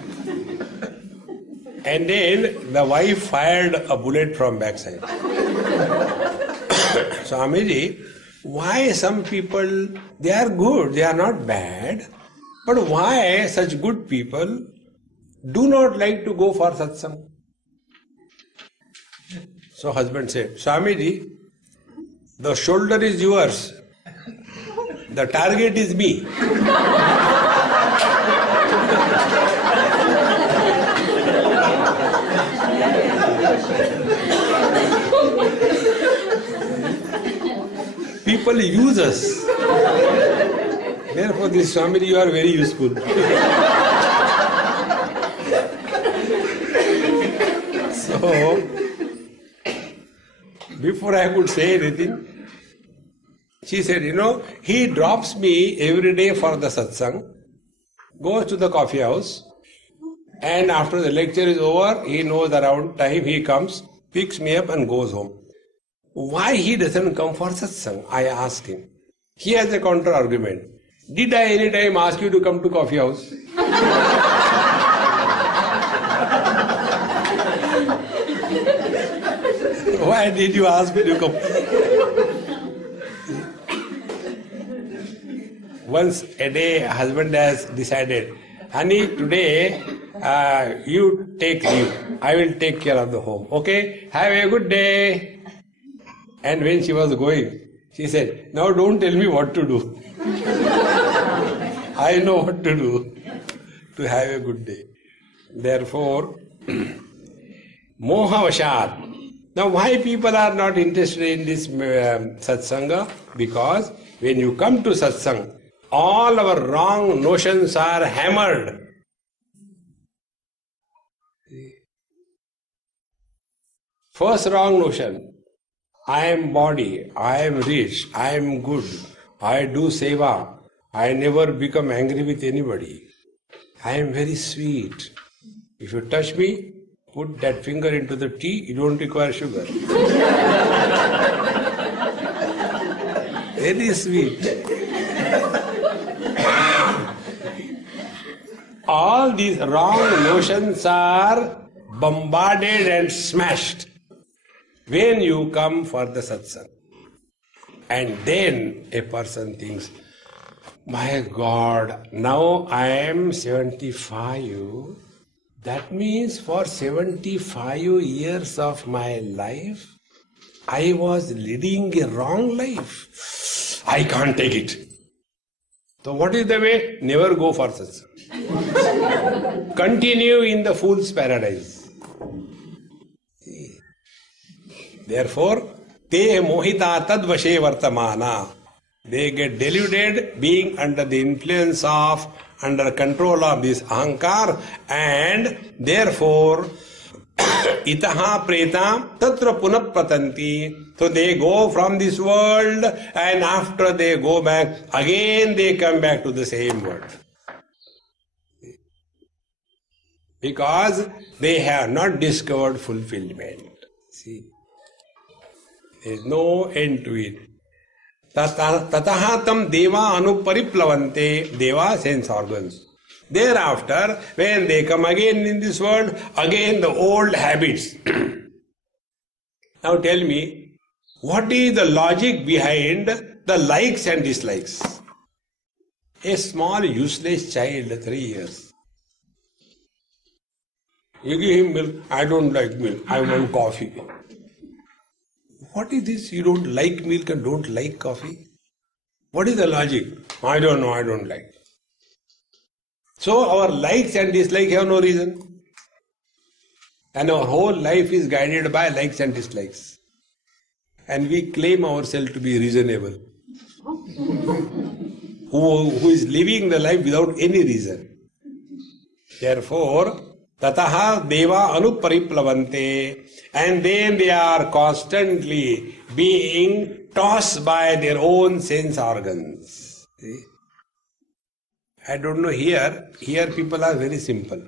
And then the wife fired a bullet from backside. Swamiji, why some people, they are good, they are not bad, but why such good people do not like to go for satsang? So husband said, Swamiji, the shoulder is yours, the target is me. People use us. Therefore, this Swamiji, you are very useful. So, before I could say anything, she said, he drops me every day for the satsang, goes to the coffee house, and after the lecture is over, he knows around time he comes, picks me up and goes home. Why he doesn't come for satsang? I asked him. He has a counter argument. Did I any time ask you to come to coffee house? Why did you ask me to come? Once a day, husband has decided, honey, today you take leave. I will take care of the home. Okay? Have a good day. And when she was going, she said, now don't tell me what to do. I know what to do to have a good day. Therefore, mohavashat. Now why people are not interested in this satsanga? Because when you come to satsang, all our wrong notions are hammered. First wrong notion, I am body, I am rich, I am good, I do seva, I never become angry with anybody. I am very sweet. If you touch me, put that finger into the tea, you don't require sugar. Very sweet. All these wrong notions are bombarded and smashed when you come for the satsang. And then a person thinks, my God, now I am 75. That means for 75 years of my life, I was leading a wrong life. I can't take it. So what is the way? Never go for satsang. Continue in the fool's paradise. Therefore, te mohita tadvashe vartamana. They get deluded being under the influence of, under control of this ahankar, and therefore itaha preta tatra punapratanti. So they go from this world, and after they go back, again they come back to the same world. Because they have not discovered fulfillment. See, there is no end to it. Tataha tam deva anupariplavante, deva sense organs. Thereafter, when they come again in this world, again the old habits. Now tell me, what is the logic behind the likes and dislikes? A small useless child, 3 years. You give him milk, I don't like milk, I want coffee. What is this? You don't like milk and don't like coffee? What is the logic? I don't know, I don't like. So our likes and dislikes have no reason. And our whole life is guided by likes and dislikes. And we claim ourselves to be reasonable. Who is living the life without any reason. Therefore, tataha deva anupariplavante, and then they are constantly being tossed by their own sense organs. See? I don't know, here people are very simple.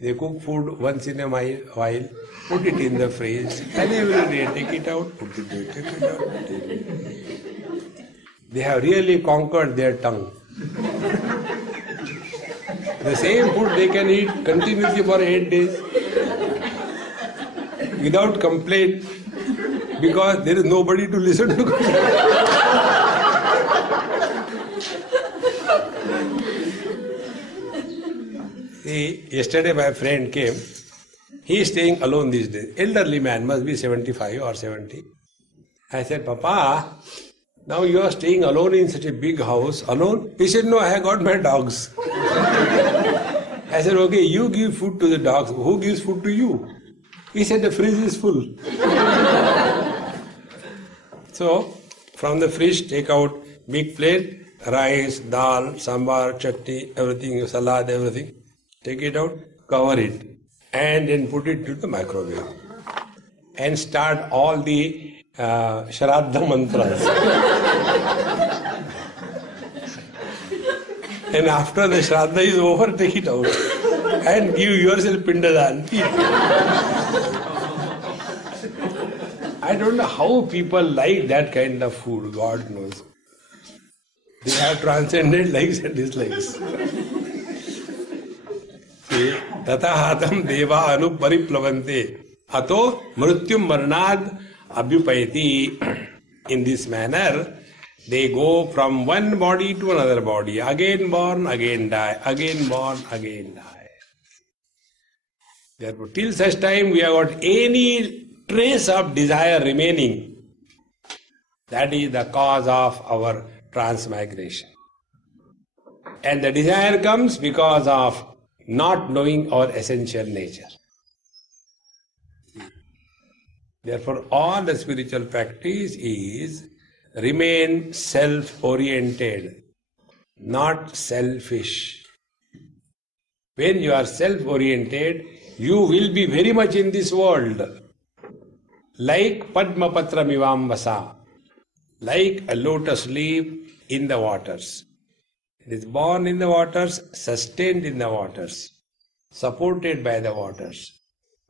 They cook food once in a while, put it in the fridge, and every day take it out, put it there, take it out, take it. They have really conquered their tongue. The same food they can eat continuously for 8 days without complaint, because there is nobody to listen to complain. See, yesterday my friend came. He is staying alone these days. Elderly man, must be 75 or 70. I said, Papa, now you are staying alone in such a big house, alone? He said, no, I have got my dogs. I said, okay, you give food to the dogs. Who gives food to you? He said, the fridge is full. So, from the fridge, take out big plate, rice, dal, sambar, chutney, everything, salad, everything. Take it out, cover it, and then put it to the microwave. And start all the Shraddha mantras. And after the Shraddha is over, take it out and give yourself Pindadan. I don't know how people like that kind of food, God knows. They have transcended likes and dislikes. Tatahatam deva anupariplavante ato mrityum marnad abhyupayati. In this manner, they go from one body to another body, again born, again die, again born, again die. Therefore, till such time we have got any trace of desire remaining, That is the cause of our transmigration. And the desire comes because of not knowing our essential nature. Therefore, all the spiritual practice is remain self-oriented, not selfish. When you are self-oriented, you will be very much in this world, like Padmapatra Mivambasa, like a lotus leaf in the waters. It is born in the waters, sustained in the waters, supported by the waters.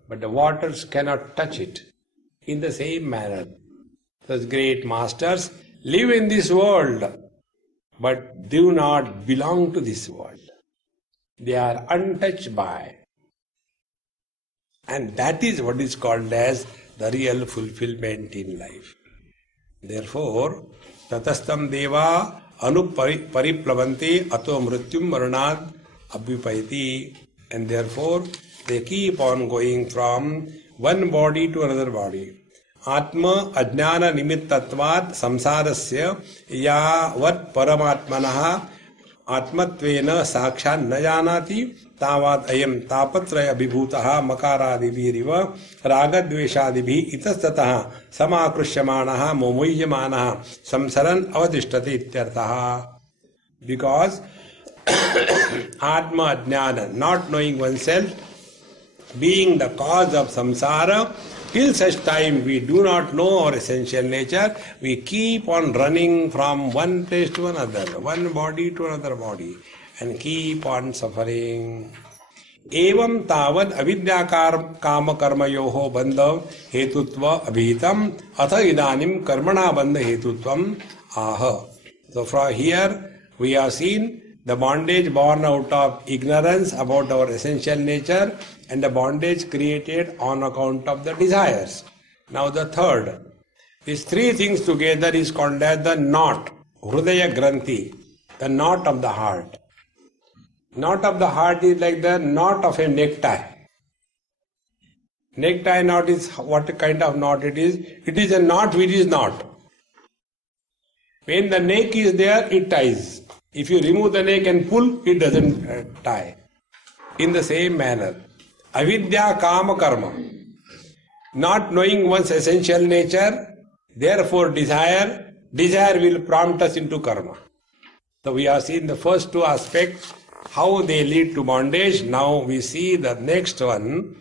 But the waters cannot touch it. In the same manner, those great masters live in this world, but do not belong to this world. They are untouched by. And that is what is called as the real fulfillment in life. Therefore, tatastam deva anupariplavante ato mrityum marunad abhipayati. And therefore, they keep on going from one body to another body. Atma ajnana nimittatvat samsarasya yavat paramatmanaha atmatvena sakshan na janati tavat ayam tapatraya abhibhutaha makaradibhiriva ragadveshadibhi itastataha samakrishyamanaha momuhyamanaha samsaran avadishtate ityarthaha. Because Atma ajnana, not knowing oneself, being the cause of samsara, till such time we do not know our essential nature, we keep on running from one place to another, one body to another body, and keep on suffering. Evam tavad avidya kama karma yoho bandha hetutva abhitam atha idanim karmana bandha hetutvam aha. So from here we have seen the bondage born out of ignorance about our essential nature and the bondage created on account of the desires. Now the third. These three things together is called as the knot, Hrudaya Granthi, the knot of the heart. Knot of the heart is like the knot of a necktie. Necktie knot is what kind of knot it is? It is a knot which is not. When the neck is there, it ties. If you remove the neck and pull, it doesn't tie. In the same manner, avidya kama karma, not knowing one's essential nature, therefore desire will prompt us into karma. So we have seen the first two aspects, how they lead to bondage. Now we see the next one,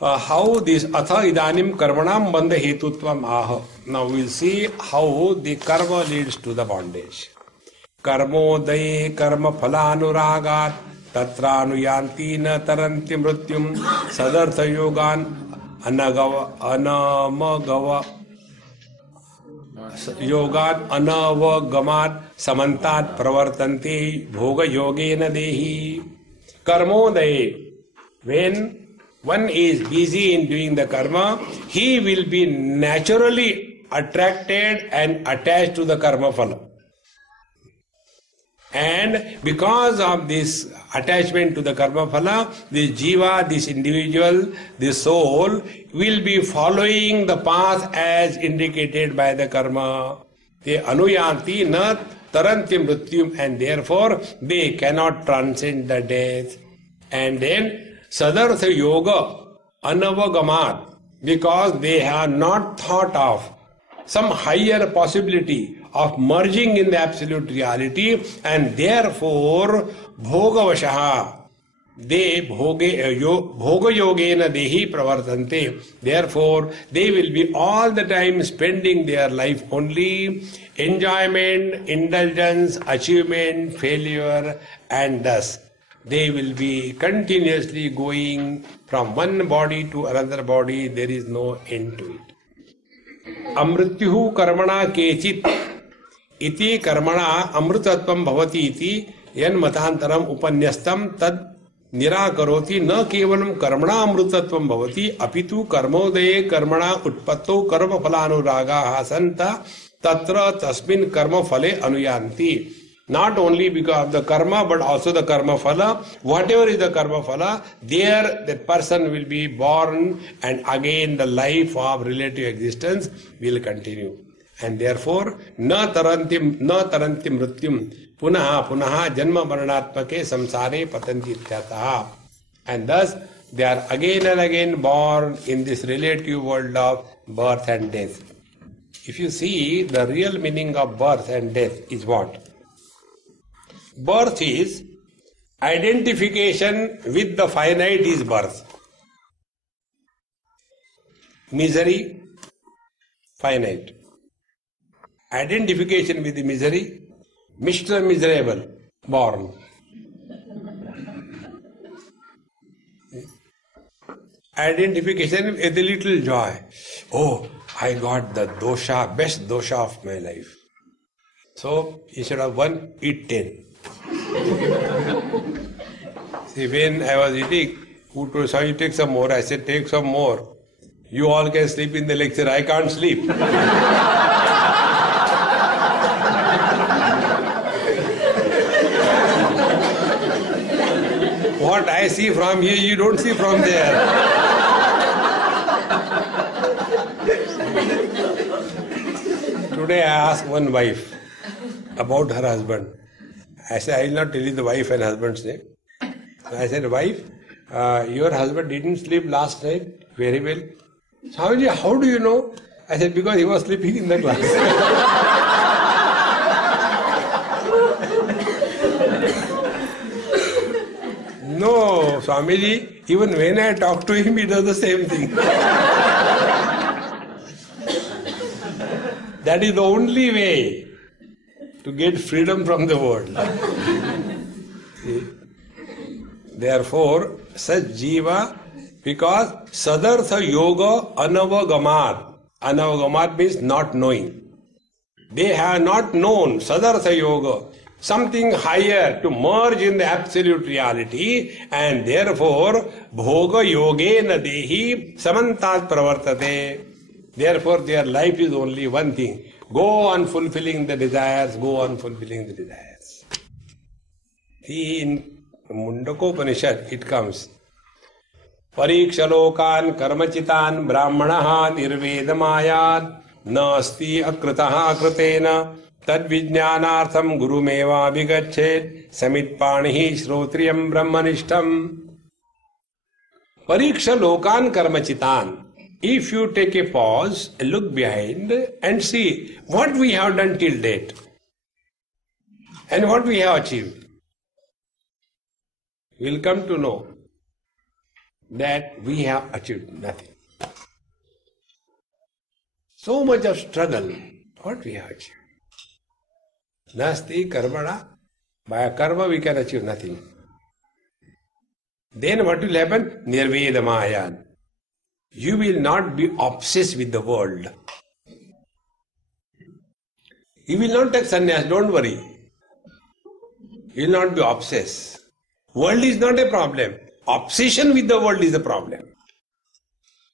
how this atha idanim karmanam bandha hetutvam aha. Now we will see how the karma leads to the bondage. Karmodaye karma phalanuragat tatranuyanti na taranti mrityum sadartha yogan anamagava yogan anavagamat samantat pravartante bhoga yogena dehi. Karmodaye, when one is busy in doing the karma, he will be naturally attracted and attached to the karma phala. And because of this attachment to the karma phala, this jiva, this individual, this soul will be following the path as indicated by the karma. They anuyanti na taranti mrityum, and therefore they cannot transcend the death. And then sadartha yoga anavagamat, because they have not thought of some higher possibility of merging in the absolute reality, and therefore bhogavashaha, they bhoga yogena dehi pravartante. Therefore they will be all the time spending their life only enjoyment, indulgence, achievement, failure, and thus they will be continuously going from one body to another body. There is no end to it. Amrityuhu karmana kechit iti karmana amrutatvam bhavati iti yan matantaram upanyastam tad nirakaroti na kevalam karmana amrutatvam bhavati apitu karmodaye karmana utpatto karma phalanuraga hasanta tatra tasmin karma phale anuyanti. Not only because of the karma, but also the karma phala. Whatever is the karma phala, there that person will be born, and again the life of relative existence will continue. And therefore, na taranti mrityum punaha punaha janma maranatmake samsare patanti ityataha. And thus, they are again and again born in this relative world of birth and death. If you see, the real meaning of birth and death is what? Birth is identification with the finite is birth. Misery, finite. Identification with the misery, Mr. Miserable, born. Identification with a little joy. Oh, I got the dosha, best dosha of my life. So, instead of 1, eat 10. See, when I was eating, who told Swami, take some more? I said, take some more. You all can sleep in the lecture, I can't sleep. What I see from here, you don't see from there. Today I asked one wife about her husband. I said, I will not tell you the wife and husband's name. I said, wife, your husband didn't sleep last night very well. Swamiji, how do you know? I said, because he was sleeping in the class. No, Swamiji, even when I talk to him, he does the same thing. That is the only way to get freedom from the world. See? Therefore, such jiva, because sadartha yoga anavagamat. Anavagamat means not knowing. They have not known sadartha yoga, something higher to merge in the absolute reality, and therefore bhoga yogena dehi samantat pravartate. Therefore their life is only one thing. Go on fulfilling the desires, go on fulfilling the desires. See, in Mundakopanishad it comes, Parikshalokan karmachitan brahmanaha nirvedamayat nasti akritaha akritena tad vijnanartham gurumeva vigachet samitpanihi shrotriyam brahmanishtam. Parikshalokan karmachitan. If you take a pause, look behind and see what we have done till date and what we have achieved, we will come to know that we have achieved nothing. So much of struggle, what we have achieved? Nasti karmana, by a karma we can achieve nothing. Then what will happen? Nirvedamayan. You will not be obsessed with the world. You will not take sannyas, don't worry. You will not be obsessed. World is not a problem. Obsession with the world is a problem.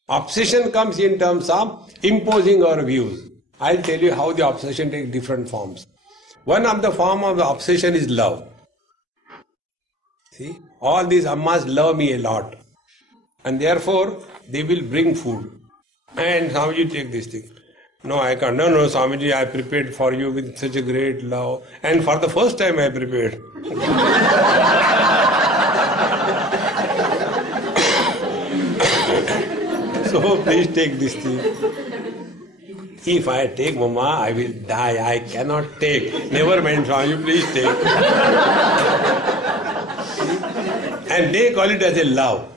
Obsession comes in terms of imposing our views. I'll tell you how the obsession takes different forms. One of the form of the obsession is love. See, all these ammas love me a lot. And therefore, they will bring food. And Swamiji, take this thing. No, I can't. No, Swamiji, I prepared for you with such a great love. And for the first time I prepared. So please take this thing. If I take, Mama, I will die. I cannot take. Never mind, Swamiji, please take. And they call it as a love.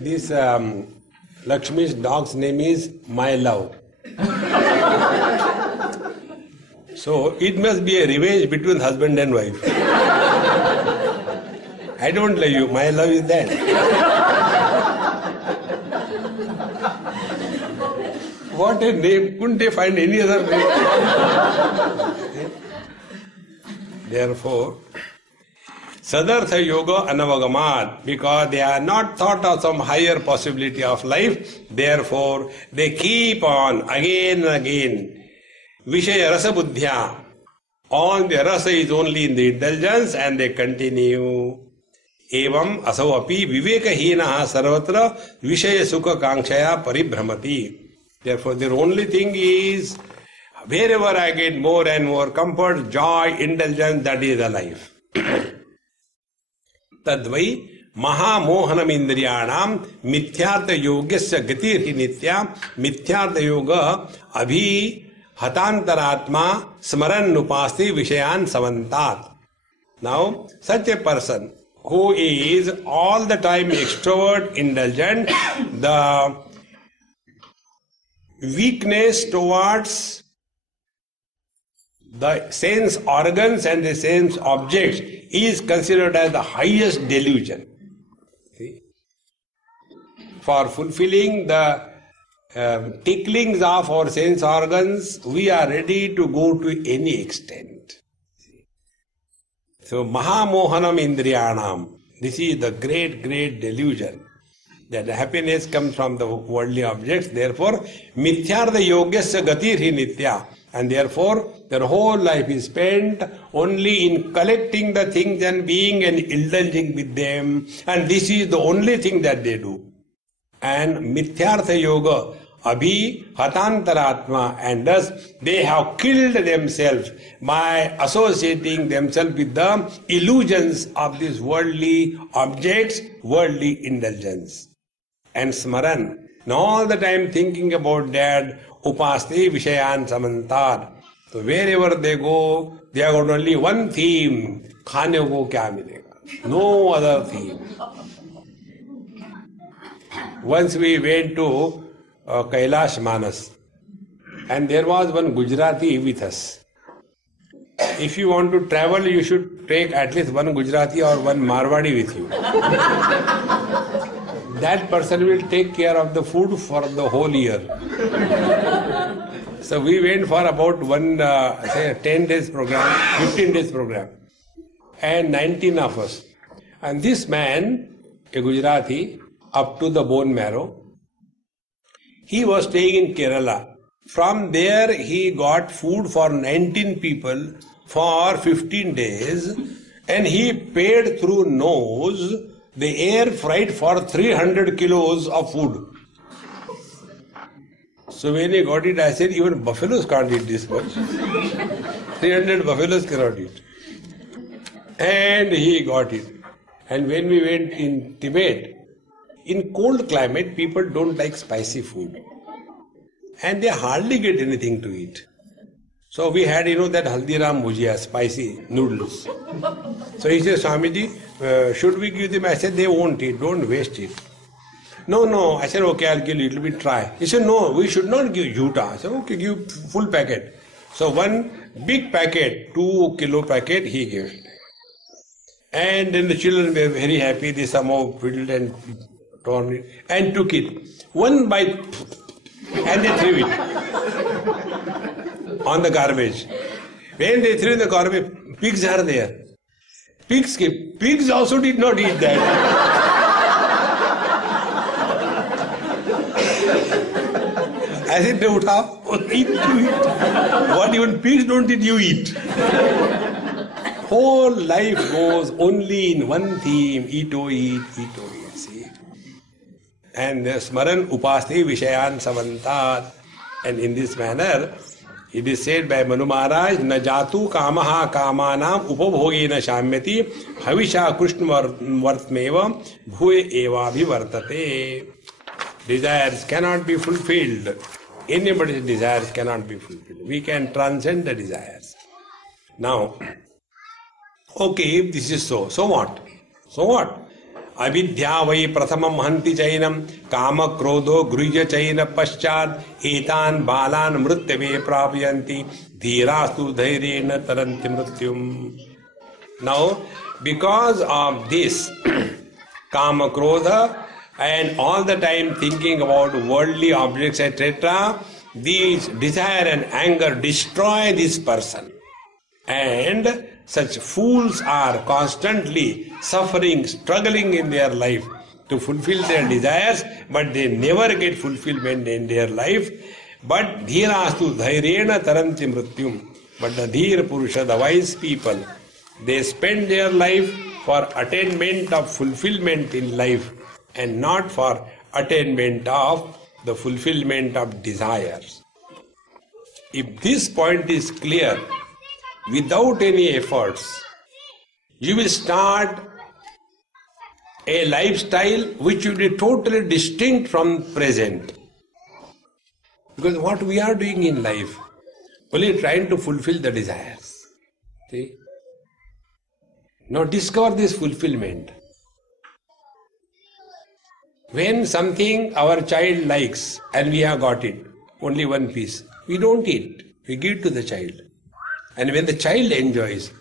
This Lakshmi's dog's name is My Love. So it must be a revenge between husband and wife. I don't love you, my love is that. What a name, couldn't they find any other name? Therefore, Sadartha Yoga Anavagamat, because they are not thought of some higher possibility of life, therefore they keep on again and again. Vishaya Rasa Buddhya. All the rasa is only in the indulgence and they continue. Evam asau api viveka hinaha sarvatra vishaya sukha kankshaya paribhramati. Therefore, their only thing is, wherever I get more and more comfort, joy, indulgence, that is the life. Tadvai Mahamohanam Indriyanam Mithyartha Yogasya Gatir Nitya Mithyartha Yoga Abhi Hatantaratma Smaran Nupasti Vishayan Savantat. Now, such a person who is all the time extrovert, indulgent, the weakness towards the sense organs and the sense objects is considered as the highest delusion. See? For fulfilling the ticklings of our sense organs, we are ready to go to any extent. See? So, Mahamohanam Indriyanam, this is the great, great delusion. That happiness comes from the worldly objects. Therefore, mithyartha yogasya gatir hi nitya. And therefore, their whole life is spent only in collecting the things and being and indulging with them. And this is the only thing that they do. And mithyartha yoga, abhi hatantaratma. And thus, they have killed themselves by associating themselves with the illusions of these worldly objects, worldly indulgence. And smaran, and all the time thinking about that, upaste vishayan samantar. So wherever they go, they have got only one theme, khane ko kya milega, no other theme. Once we went to Kailash Manas, and there was one Gujarati with us. If you want to travel, you should take at least one Gujarati or one Marwadi with you. That person will take care of the food for the whole year. So we went for about 10 days program, 15 days program, and 19 of us. And this man, a Gujarati, up to the bone marrow, he was staying in Kerala. From there he got food for 19 people for 15 days, and he paid through nose the air freight for 300 kilos of food. So when he got it, I said, even buffaloes can't eat this much. 300 buffaloes cannot eat. And he got it. And when we went in Tibet, in cold climate, people don't like spicy food. And they hardly get anything to eat. So we had, that Haldiram Bhujia, spicy noodles. So he said, Swamiji, should we give them? I said, they won't eat, don't waste it. No. I said, okay, I'll give a little bit, try. He said, no, we should not give juta. I said, okay, give full packet. So one big packet, 2 kilo packet, he gave. And then the children were very happy. They somehow fiddled and torn it and took it. One bite, and they threw it on the garbage. When they threw in the garbage, pigs are there. Pigs also did not eat that. I said, eat, you eat. What even pigs don't eat, you eat. Whole life goes only in one theme, eat, see. And smaran upaste vishayan samantat. And in this manner, it is said by Manu Maharaj, na jatu kamaha kamanam upabhogena shamyati havisha krishna vartmeva bhuye eva bhivartate. Desires cannot be fulfilled. Anybody's desires cannot be fulfilled. We can transcend the desires. Now, okay, if this is so what? Avidya vai prathamam hanti chainam kama krodho grija chaina paschad etan balan mrityave prapyanti dhirastu dhairena taranti mrityum. Now, because of this kama krodha and all the time thinking about worldly objects, etc., these desire and anger destroy this person. And such fools are constantly suffering, struggling in their life to fulfill their desires, but they never get fulfillment in their life. But dhirastu dhairena taranti mrityum. But the dhir purusha, the wise people, they spend their life for attainment of fulfillment in life and not for attainment of the fulfillment of desires. If this point is clear, without any efforts, you will start a lifestyle which will be totally distinct from present. Because what we are doing in life, only trying to fulfill the desires. See? Now discover this fulfillment. When something our child likes and we have got it, only one piece, we don't eat, we give it to the child. And when the child enjoys,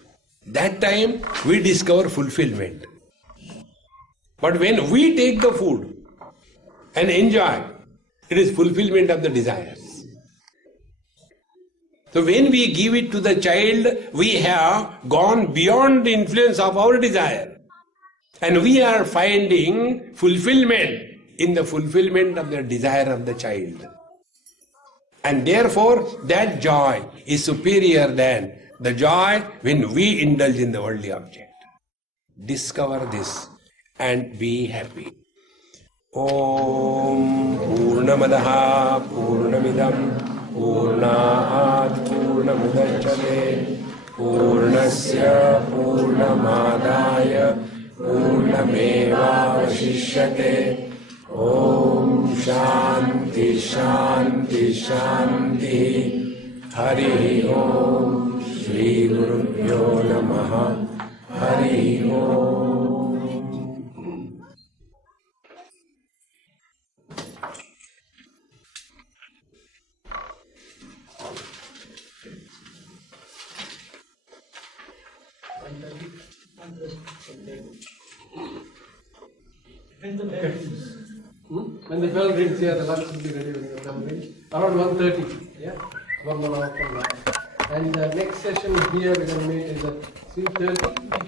that time we discover fulfillment. But when we take the food and enjoy, it is fulfillment of the desires. So when we give it to the child, we have gone beyond the influence of our desire. And we are finding fulfillment in the fulfillment of the desire of the child. And therefore, that joy is superior than the joy when we indulge in the worldly object. Discover this and be happy. Om Purnamadaha Purnamidam Purnat Purnamudachyate Purnasya Purnamadaya Purnameva Vashishyate. Om Shanti Shanti Shanti. Hari Om. Shri Gurubhyo Namaha. Hari Om. When the bell rings here, the lunch will be ready when you come in. Around 1:30. Yeah? 1 hour from now. And the next session here we're going to meet is at 3:30.